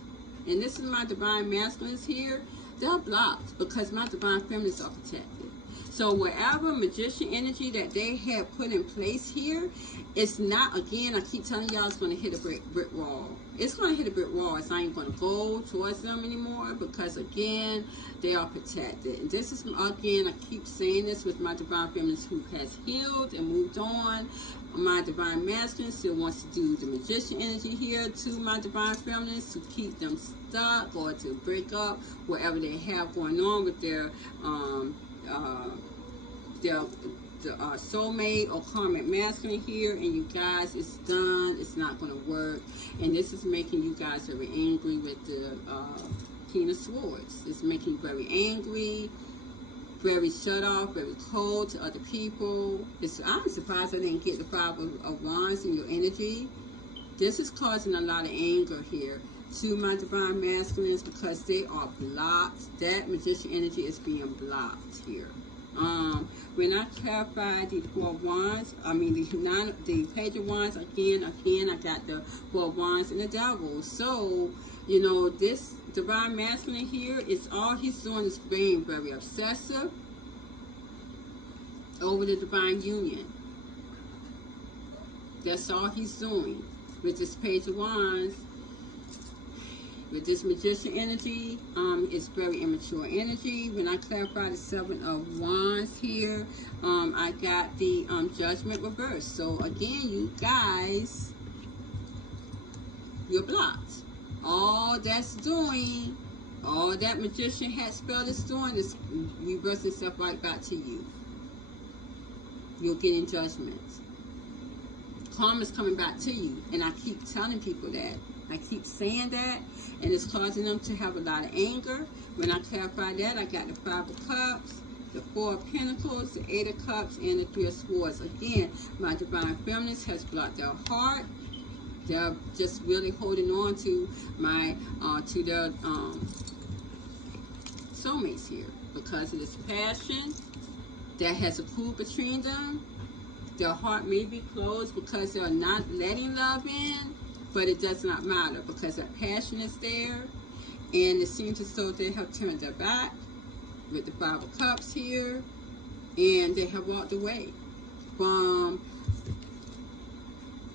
and this is my divine masculines here. They're blocked because my divine feminines are protected. So wherever magician energy that they have put in place here, it's not, again, I keep telling y'all, it's going to hit a brick wall. It's going to hit a brick wall. It's not even going to go towards them anymore because, again, they are protected. And this is, again, I keep saying this with my divine feminines who has healed and moved on. My divine masculine still wants to do the magician energy here to my divine feminines to keep them stuck or to break up whatever they have going on with their soulmate or karmic masculine here. And you guys, it's done. It's not going to work. And this is making you guys very angry with the King of Swords. It's making you very angry, very shut off, very cold to other people. I'm surprised I didn't get the Five of Wands in your energy. This is causing a lot of anger here to my divine masculines because they are blocked. That magician energy is being blocked here. When I clarify the Four of Wands, I mean the Page of Wands, again, I got the Four of Wands and the Devil. So, you know, this divine masculine here is all he's doing is being very obsessive over the divine union. That's all he's doing with this Page of Wands. With this magician energy, it's very immature energy. When I clarify the Seven of Wands here, I got the Judgment reversed. So again, you guys, you're blocked. All that's doing, all that magician hat spell is doing is reversing itself right back to you. You're getting judgments. Karma's coming back to you. And I keep telling people that. I keep saying that. And it's causing them to have a lot of anger. When I clarify that, I got the Five of Cups, the Four of Pentacles, the Eight of Cups, and the Three of Swords. Again, my divine feminines has blocked their heart. They're just really holding on to their soulmates here because of this passion that has a cool between them. Their heart may be closed because they're not letting love in, but it does not matter because that passion is there, and it seems as though they have turned their back with the Five of Cups here, and they have walked away from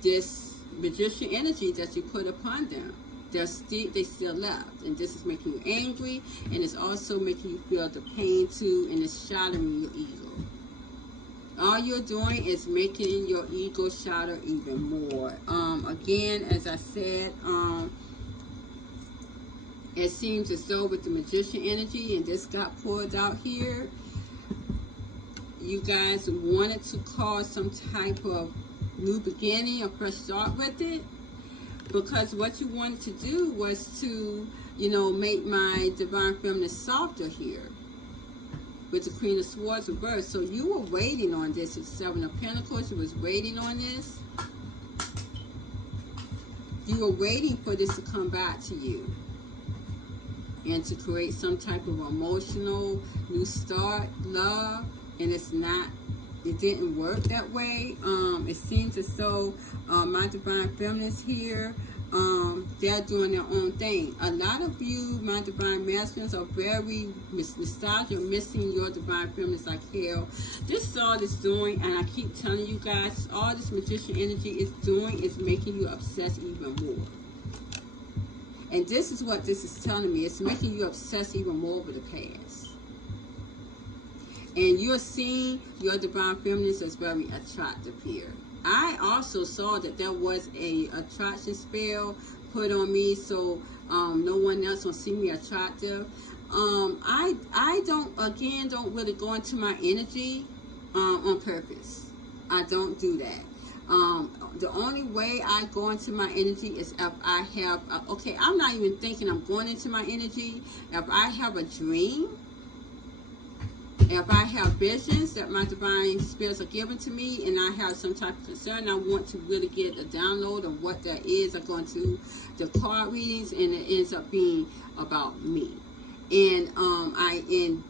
this magician energy that you put upon them. they still left, and this is making you angry, and it's also making you feel the pain too, and it's shattering your ego. All you're doing is making your ego shatter even more. Again, as I said, it seems as though with the magician energy, and this got pulled out here, you guys wanted to cause some type of new beginning, a fresh start with it, because what you wanted to do was to, make my divine feminine softer here with the Queen of Swords reversed. So you were waiting on this with Seven of Pentacles. You was waiting on this. You were waiting for this to come back to you and to create some type of emotional new start, love, and it didn't work that way. It seems as though my divine feminines here, they're doing their own thing. A lot of you, my divine masculines, are very nostalgic, missing your divine feminines like hell. This is all it's doing, and I keep telling you guys, all this magician energy is doing is making you obsessed even more. And this is what this is telling me. It's making you obsessed even more with the past. And you're seeing your divine feminines as very attractive here. I also saw that there was a attraction spell put on me, so no one else will see me attractive. I don't really go into my energy on purpose. I don't do that. The only way I go into my energy is if I have, I'm not even thinking I'm going into my energy. If I have a dream, if I have visions that my divine spirits are giving to me, and I have some type of concern, I want to really get a download of what that is. I go into the card readings, and it ends up being about me. And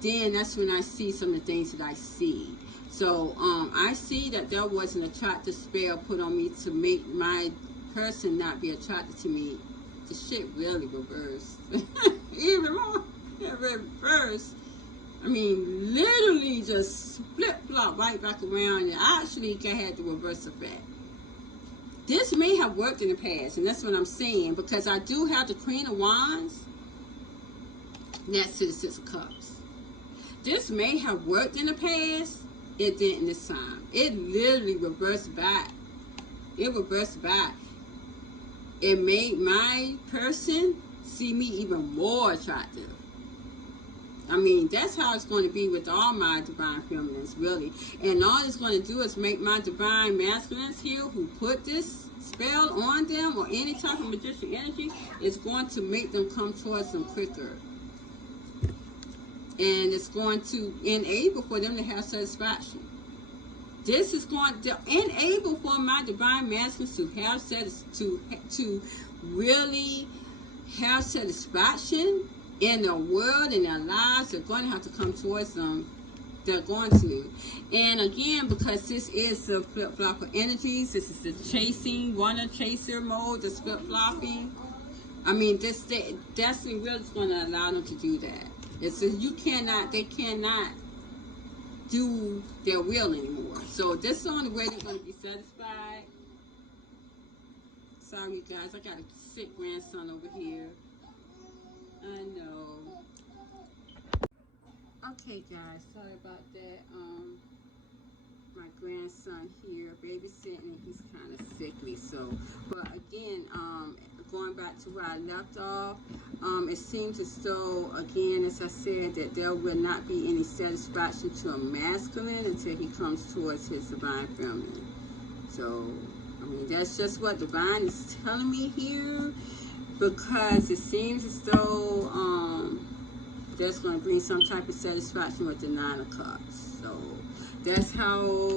then that's when I see some of the things that I see. So I see that there was an attractive spell put on me to make my person not be attracted to me. The shit really reversed. Even more. It reversed. I mean, literally just flip-flop right back around, and actually had the reverse effect. This may have worked in the past, and that's what I'm saying, because I do have the Queen of Wands next to the Six of Cups. This may have worked in the past. It didn't this time. It literally reversed back. It reversed back. It made my person see me even more attractive. I mean, that's how it's going to be with all my divine feminines, really. And all it's going to do is make my divine masculines here who put this spell on them, or any type of magician energy, is going to make them come towards them quicker. And it's going to enable for them to have satisfaction. This is going to enable for my divine masculines to have to really have satisfaction in their world, in their lives. They're going to have to come towards them. They're going to. And again, because this is the flip-flop of energies, this is the chasing, chaser mode, this flip-flopping. I mean, this destiny really is going to allow them to do that. They cannot do their will anymore. So this is the only way they're going to be satisfied. Sorry guys, I got a sick grandson over here. I know. Okay guys, sorry about that. My grandson here babysitting, and he's kind of sickly. So, but again, going back to where I left off, it seems as though, again, as I said, that there will not be any satisfaction to a masculine until he comes towards his divine feminine. So, I mean, that's just what divine is telling me here, because it seems as though that's going to bring some type of satisfaction with the Nine of Cups. So that's how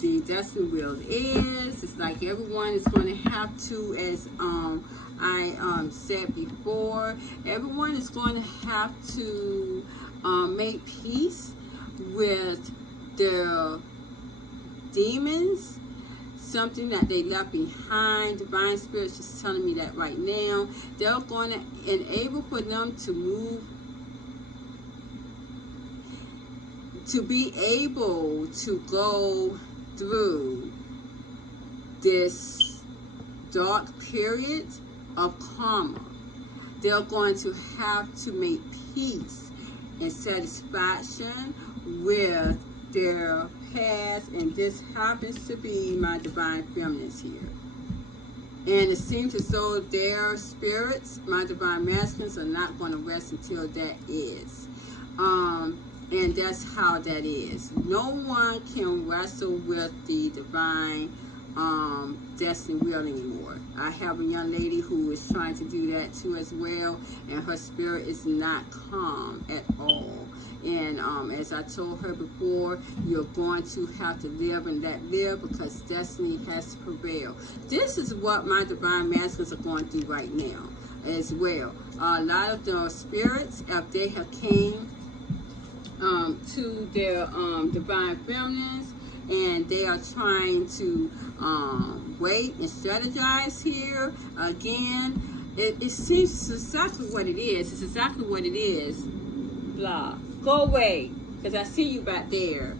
the destiny wheel is. It's like everyone is going to have to, as I said before, everyone is going to have to make peace with their demons, something that they left behind. Divine Spirit's just telling me that right now. They're going to enable for them to move, to be able to go through this dark period of karma. they're going to have to make peace and satisfaction with their past, and this happens to be my divine feminines here. And it seems as though their spirits, my divine masculines, are not going to rest until that is. And that's how that is. No one can wrestle with the divine destiny wheel anymore. I have a young lady who is trying to do that too as well, and her spirit is not calm at all. And as I told her before, you're going to have to live and let live, because destiny has to prevail. This is what my divine masculines are going through right now as well. A lot of the spirits, if they have came to their divine feminines, and they are trying to wait and strategize here again. It seems exactly what it is. It's exactly what it is. Blah. Go away, because I see you back there.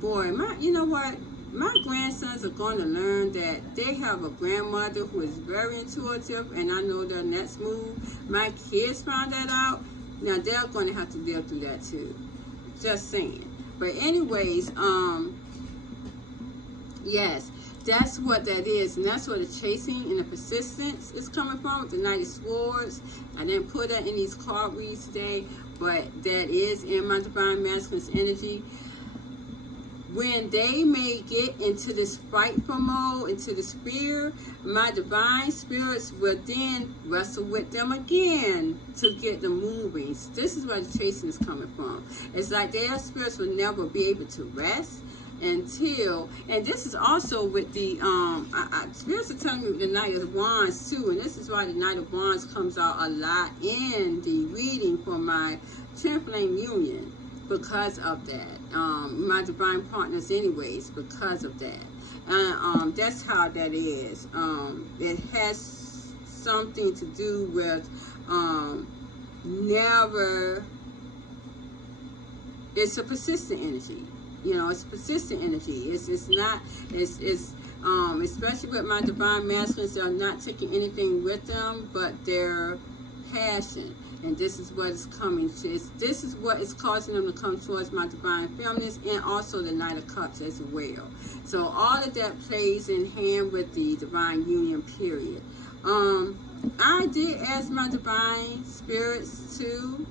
Boy, you know what? My grandsons are going to learn that they have a grandmother who is very intuitive, and I know their next move. My kids found that out. Now they're going to have to live through that too. Just saying. But anyways, yes, that's what that is, and that's where the chasing and the persistence is coming from with the Knight of Swords. I didn't put that in these card reads today, but that is in my divine masculine's energy. When they may get into this frightful mode, into this fear, my divine spirits will then wrestle with them again to get them moving. So this is where the chasing is coming from. It's like their spirits will never be able to rest until, and this is also with the spirits are telling me with the Knight of Wands too, and this is why the Knight of Wands comes out a lot in the reading for my twin flame union, because of that. My divine partners anyways, because of that. And that's how that is. It has something to do with never, it's a persistent energy. You know, it's persistent energy. It's not, especially with my divine masculines, they're not taking anything with them but their passion. And this is what is coming to, this is what is causing them to come towards my divine feminines, and also the Knight of Cups as well. So all of that plays in hand with the divine union period. I did ask my divine spirits too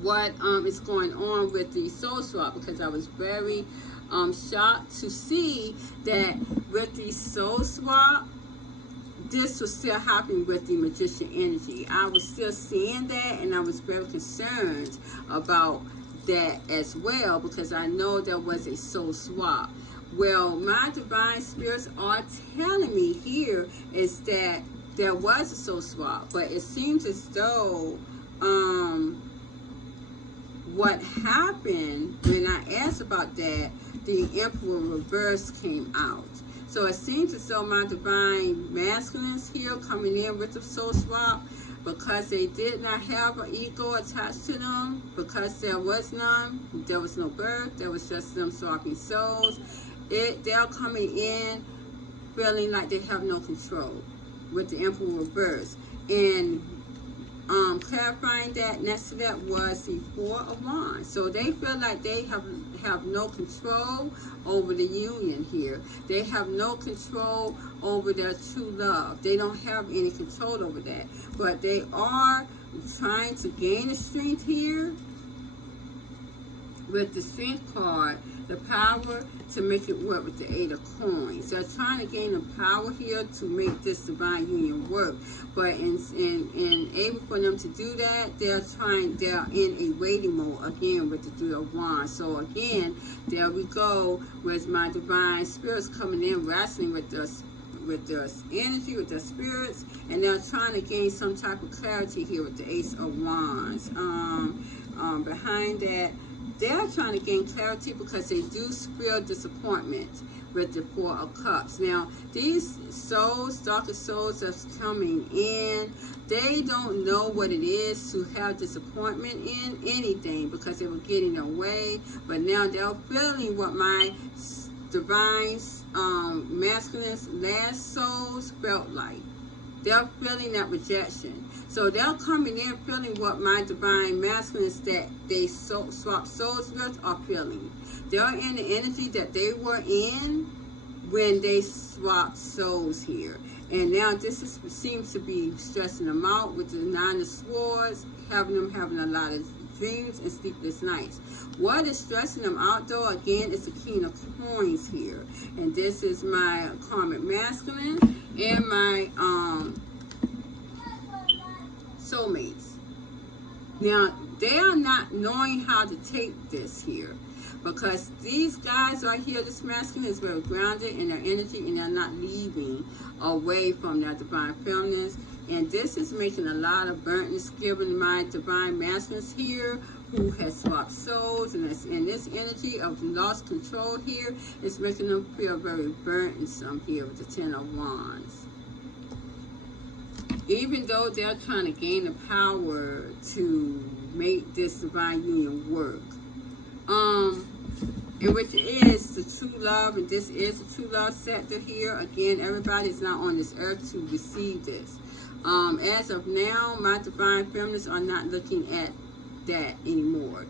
what is going on with the soul swap, because I was very shocked to see that with the soul swap, this was still happening with the magician energy. I was still seeing that, and I was very concerned about that as well, because I know there was a soul swap. Well, my divine spirits are telling me here is that there was a soul swap, but it seems as though what happened when I asked about that, the Emperor reverse came out. So it seems as though my divine masculines here coming in with the soul swap, because they did not have an ego attached to them, because there was none, there was no birth, there was just them swapping souls. They're coming in feeling like they have no control with the Emperor reverse. And clarifying that, next to that was the Four of Wands. So they feel like they have no control over the union here. They have no control over their true love. They don't have any control over that. But they are trying to gain the strength here with the Strength card, the power to make it work with the Eight of Coins. They're trying to gain the power here to make this divine union work. But in able for them to do that, they're in a waiting mode again with the Three of Wands. So again, there we go with my divine spirits coming in, wrestling with us, with their energy, with their spirits, and they're trying to gain some type of clarity here with the Ace of Wands. Behind that, they're trying to gain clarity because they do feel disappointment with the Four of Cups. Now, these souls, darker souls that's coming in, they don't know what it is to have disappointment in anything because they were getting away, but now they're feeling what my divine masculine's last souls felt like. They're feeling that rejection. So they're coming in feeling what my divine masculines that they swap souls with are feeling. They're in the energy that they were in when they swapped souls here. And now this seems to be stressing them out with the Nine of Swords, having a lot of dreams and sleepless nights. What is stressing them out though, again, is the King of Coins here. And this is my karmic masculine and my soulmates. Now, they are not knowing how to take this here, because these guys are here, this masculine is very grounded in their energy, and they're not leaving away from their divine feminines. And this is making a lot of burntness, giving my divine masculines here who has swapped souls, and this energy of lost control here is making them feel very burdensome here with the Ten of Wands. Even though they're trying to gain the power to make this divine union work. And which is the true love, and this is the true love sector here. Again, everybody's not on this earth to receive this. As of now, my divine feminines are not looking at that anymore.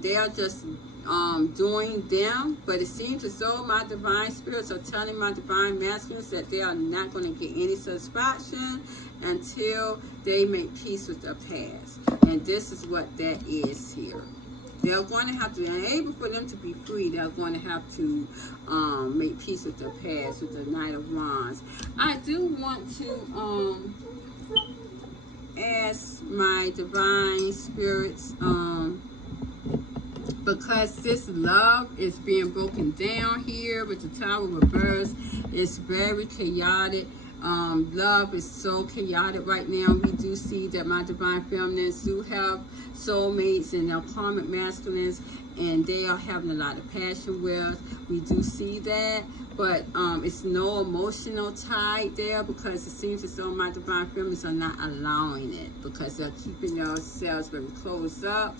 They are just doing them, but it seems as though my divine spirits are telling my divine masculines that they are not going to get any satisfaction until they make peace with their past. And this is what that is here. They're going to have to, in order for them to be free, they're going to have to make peace with their past, with the Knight of Wands. I do want to ask my divine spirits, because this love is being broken down here with the Tower reverse. It's very chaotic. Love is so chaotic right now. We do see that my divine feminines do have soulmates and their karmic masculines, and they are having a lot of passion with. We do see that, but it's no emotional tie there, because it seems as though my divine feminines are not allowing it, because they're keeping themselves very closed up.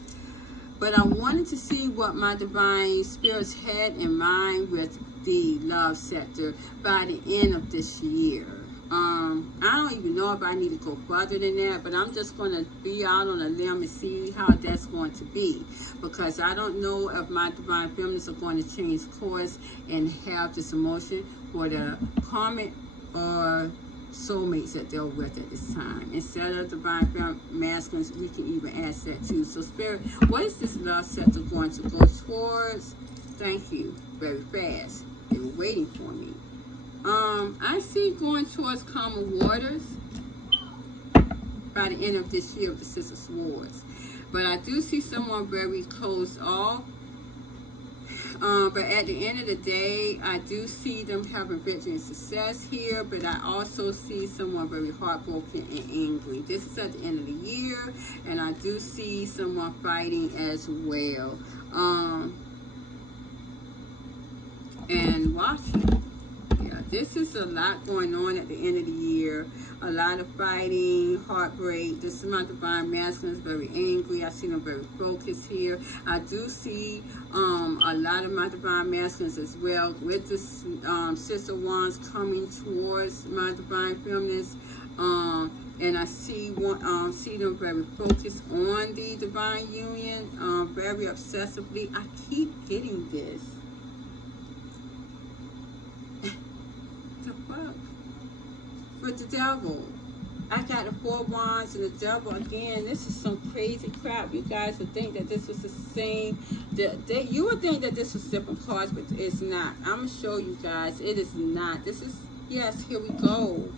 But I wanted to see what my divine spirits had in mind with the love sector by the end of this year. I don't even know if I need to go further than that, but I'm just going to be out on a limb and see how that's going to be, because I don't know if my divine feminines are going to change course and have this emotion for the karmic or soulmates that they're with at this time. Instead of divine masculines, we can even ask that too. So Spirit, what is this love sector going to go towards? Thank you. Very fast. They were waiting for me. I see going towards calmer waters by the end of this year with the Six of Swords. But I do see someone very closed off. But at the end of the day, I do see them having victory and success here. But I also see someone very heartbroken and angry. This is at the end of the year. And I do see someone fighting as well. And watching. Yeah, this is a lot going on at the end of the year. A lot of fighting, heartbreak. This is my divine masculine is very angry. I see them very focused here. I do see a lot of my divine masculines as well with this Six of Wands coming towards my divine feminines. And I see them very focused on the divine union, very obsessively. I keep getting this. The fuck? With the devil. I got the Four Wands and the devil again. This is some crazy crap. You guys would think that this was the same. You would think that this was different cards, but it's not. I'm going to show you guys. It is not. This is, yes, here we go.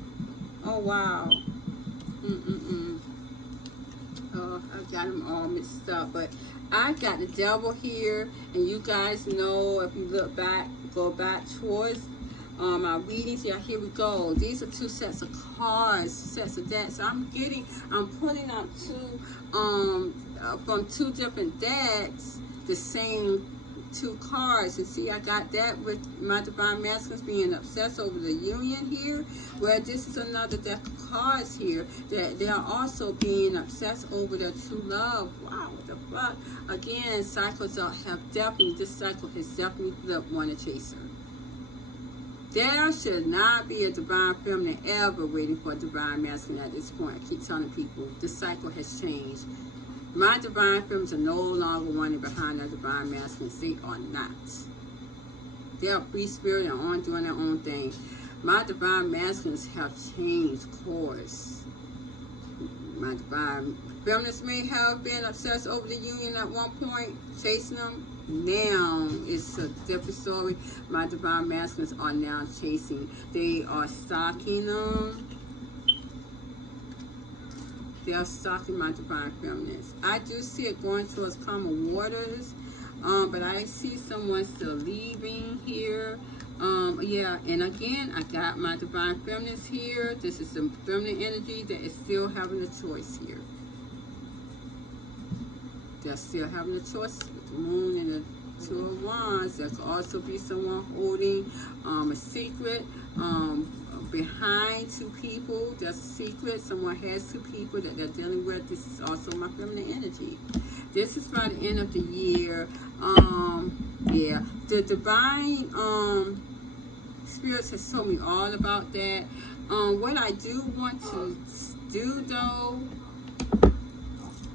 Oh, wow. Oh, I got them all mixed up. But I got the devil here. And you guys know, if you look back, go back towards my readings. Yeah, here we go. These are two sets of cards, sets of decks. I'm pulling out two from two different decks, the same two cards. And see, I got that with my divine masculines being obsessed over the union here, where this is another deck of cards here that they are also being obsessed over their true love. Wow, what the fuck? Again, cycles have definitely, this cycle has definitely flipped one chaser. There should not be a divine feminine ever waiting for a divine masculine at this point. I keep telling people, this cycle has changed. My divine feminines are no longer wanting behind their divine masculines. They are not. They are free spirit and on doing their own thing. My divine masculines have changed course. My divine feminists may have been obsessed over the union at one point, chasing them. Now it's a different story. My divine masculines are now chasing. They are stalking them. They are stalking my divine feminists. I do see it going towards calmer waters, but I see someone still leaving here. Yeah, and again, I got my divine feminists here. This is some feminine energy that is still having a choice here. They're still having a choice with the moon and the two of wands. There could also be someone holding a secret behind two people. There's a secret. Someone has two people that they're dealing with. This is also my feminine energy. This is by the end of the year. Yeah, the divine spirits has told me all about that. What I do want to do though,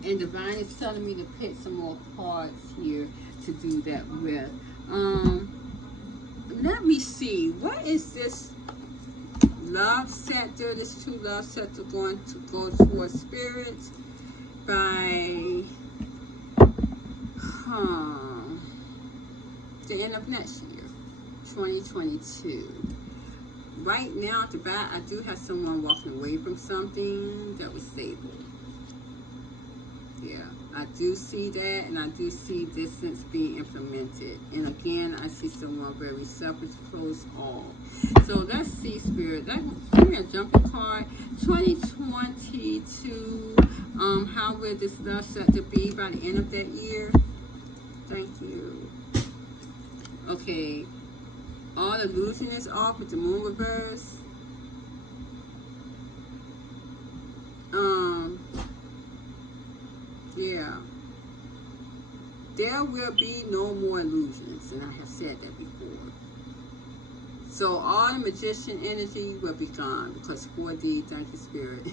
and divine is telling me to pick some more cards here to do that with. Let me see. What is this love sector? This two love sector going to go towards spirit by the end of next year, 2022. Right now at the back, I do have someone walking away from something that was stable. Yeah, I do see that, and I do see distance being implemented. And again, I see someone very selfish, close off. So let's see, spirit. Give me a jumping card. 2022. How will this love sector be by the end of that year? Thank you. Okay. All illusion is off with the moon reverse. Yeah. There will be no more illusions, and I have said that before. So all the magician energy will be gone because 4D, thank you, spirit.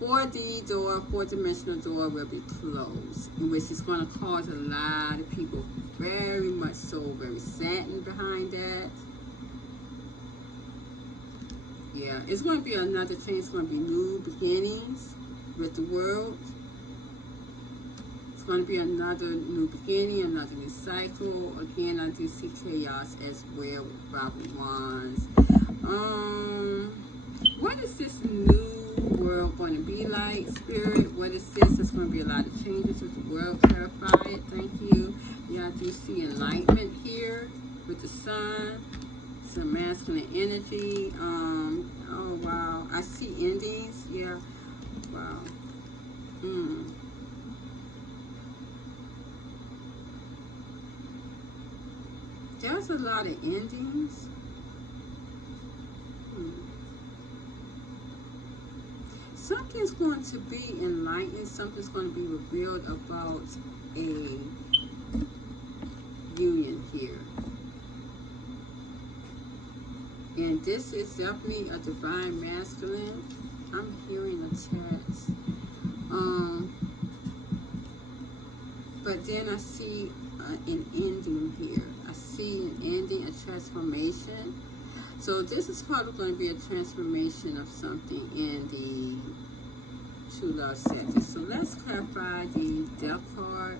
4D door, 4-dimensional door will be closed, in which is going to cause a lot of people very much so, very saddened behind that. Yeah, it's going to be another change. It's going to be new beginnings with the world. It's going to be another new beginning, another new cycle. Again, I do see chaos as well with 5 of Wands. What is this new world going to be like, spirit? What is this? There's going to be a lot of changes with the world. Clarify it. Thank you. Yeah, I do see enlightenment here with the sun. Some masculine energy. Oh wow, I see endings. Yeah, wow. There's a lot of endings. Something's going to be enlightened. Something's going to be revealed about a union here. And this is definitely a divine masculine. I'm hearing a text. But then I see an ending here. I see an ending, a transformation. So this is probably going to be a transformation of something in the true love sector. So let's clarify the death card.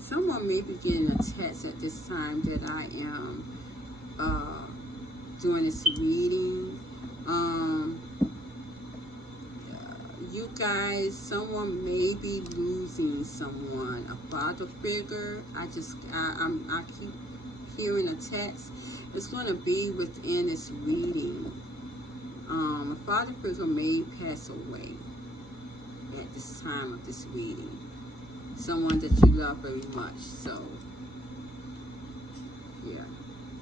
Someone may be getting a text at this time that I am doing this reading. You guys, someone may be losing someone, a father figure. I keep hearing a text. It's going to be within this reading. A father figure may pass away at this time of this reading. Someone that you love very much. So, yeah.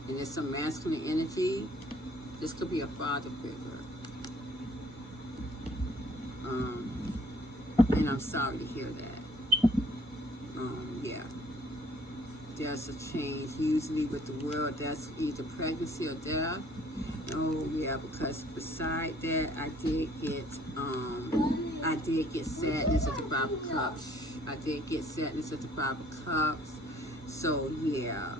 And there's some masculine energy. This could be a father figure. And I'm sorry to hear that. Yeah. there's a change. Usually with the world, that's either pregnancy or death. Oh yeah, because beside that, I did get sadness at the Five of Cups. I did get sadness at the Five of Cups. So yeah,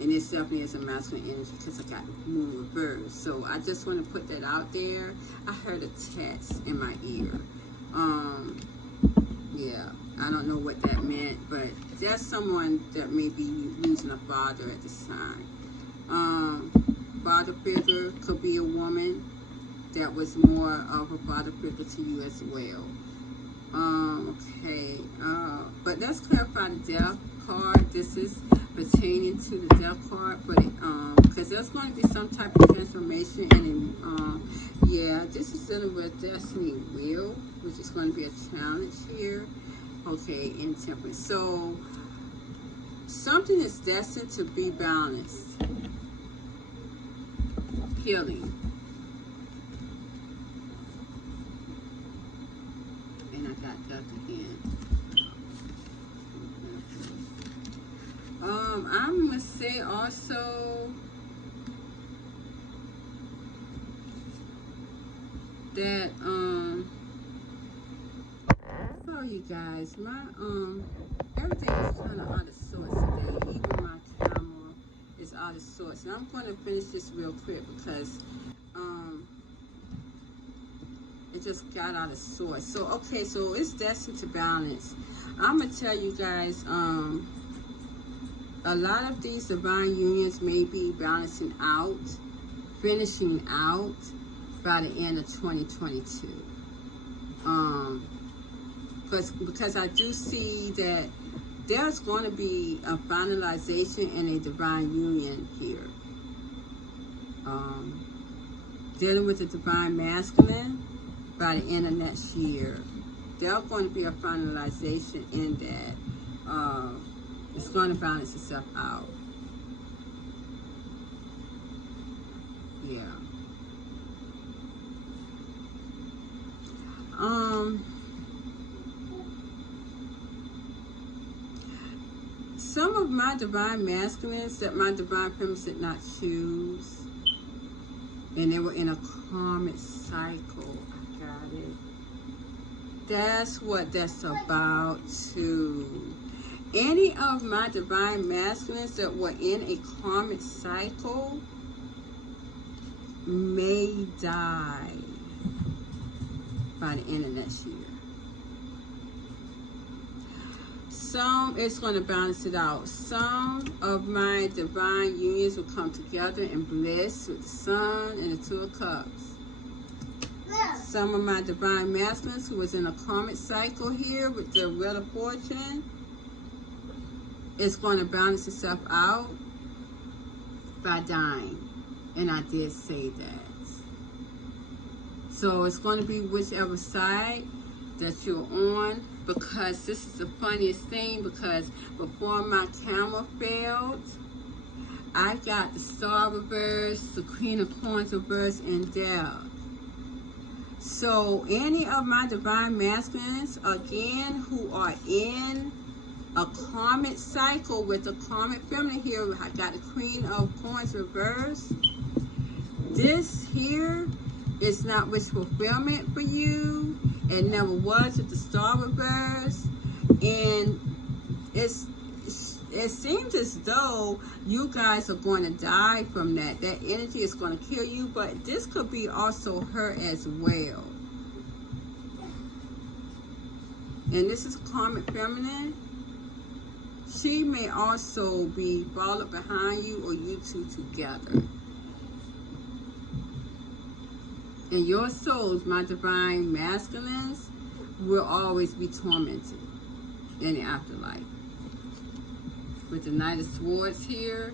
and it definitely is a masculine energy because I got moon reverse. So I just want to put that out there. I heard a text in my ear. Yeah, I don't know what that meant, but there's someone that may be losing a father at this time. Father figure could be a woman that was more of a father figure to you as well. Okay, but let's clarify the death card. This is pertaining to the death card, but because there's going to be some type of transformation, and yeah, this is dealing with destiny wheel, which is going to be a challenge here. Okay, in temperance. So something is destined to be balanced. Healing. And I got duck again. I'm gonna say also that sorry you guys, my everything is kind of out of sorts today. Even my camera is out of sorts, and I'm going to finish this real quick because it just got out of sorts. So okay, so it's destined to balance. I'm gonna tell you guys, a lot of these divine unions may be balancing out, finishing out by the end of 2022. Because I do see that there's going to be a finalization and a divine union here. Dealing with the divine masculine by the end of next year. There's going to be a finalization in that. It's going to balance itself out. Yeah. Some of my divine masculines that my divine feminines did not choose, and they were in a karmic cycle. I got it. That's what that's about too. Any of my divine masculines that were in a karmic cycle may die by the end of next year. Some, it's going to balance it out. Some of my divine unions will come together in bliss with the Sun and the Two of Cups. Some of my divine masculines who was in a karmic cycle here with the Wheel of Fortune, it's going to balance itself out by dying. And I did say that. So it's going to be whichever side that you're on, because this is the funniest thing, because before my camera failed, I got the Star reverse, the Queen of Coins reverse, and Death. So any of my divine masculines, again, who are in a karmic cycle with the karmic feminine here, I got the Queen of Coins reverse. This here is not wish fulfillment for you. It never was with the Star reverse, and it seems as though you guys are going to die from that. That energy is going to kill you, but this could be also her as well. And this is karmic feminine. She may also be followed behind you, or you two together. And your souls, my divine masculines, will always be tormented in the afterlife. With the Knight of Swords here.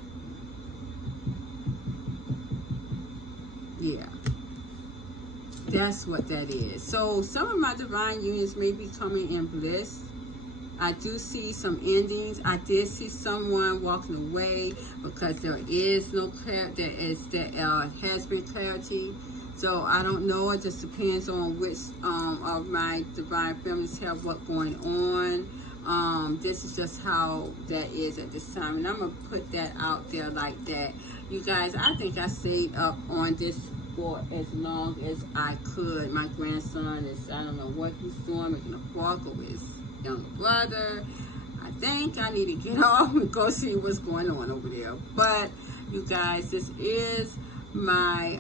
Yeah. That's what that is. So some of my divine unions may be coming in bliss. I do see some endings. I did see someone walking away because there is no clarity. There has been clarity. So I don't know. It just depends on which of my divine feminines have what going on. This is just how that is at this time, and I'm gonna put that out there like that. You guys, I think I stayed up on this for as long as I could. My grandson is, I don't know what he's doing, making a walk with his younger brother. I think I need to get off and go see what's going on over there. But you guys, this is my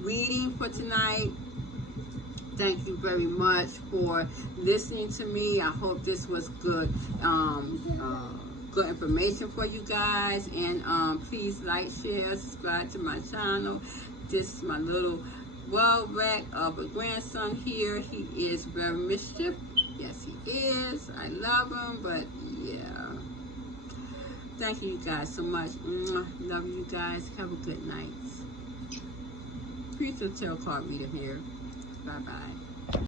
reading for tonight. Thank you very much for listening to me. I hope this was good good information for you guys. And please like, share, subscribe to my channel. This is my little world wreck of a grandson here. He is very mischief. Yes, he is. I love him, but yeah. Thank you guys so much. Love you guys. Have a good night. Peace of Tarot Card Reader here. Bye-bye.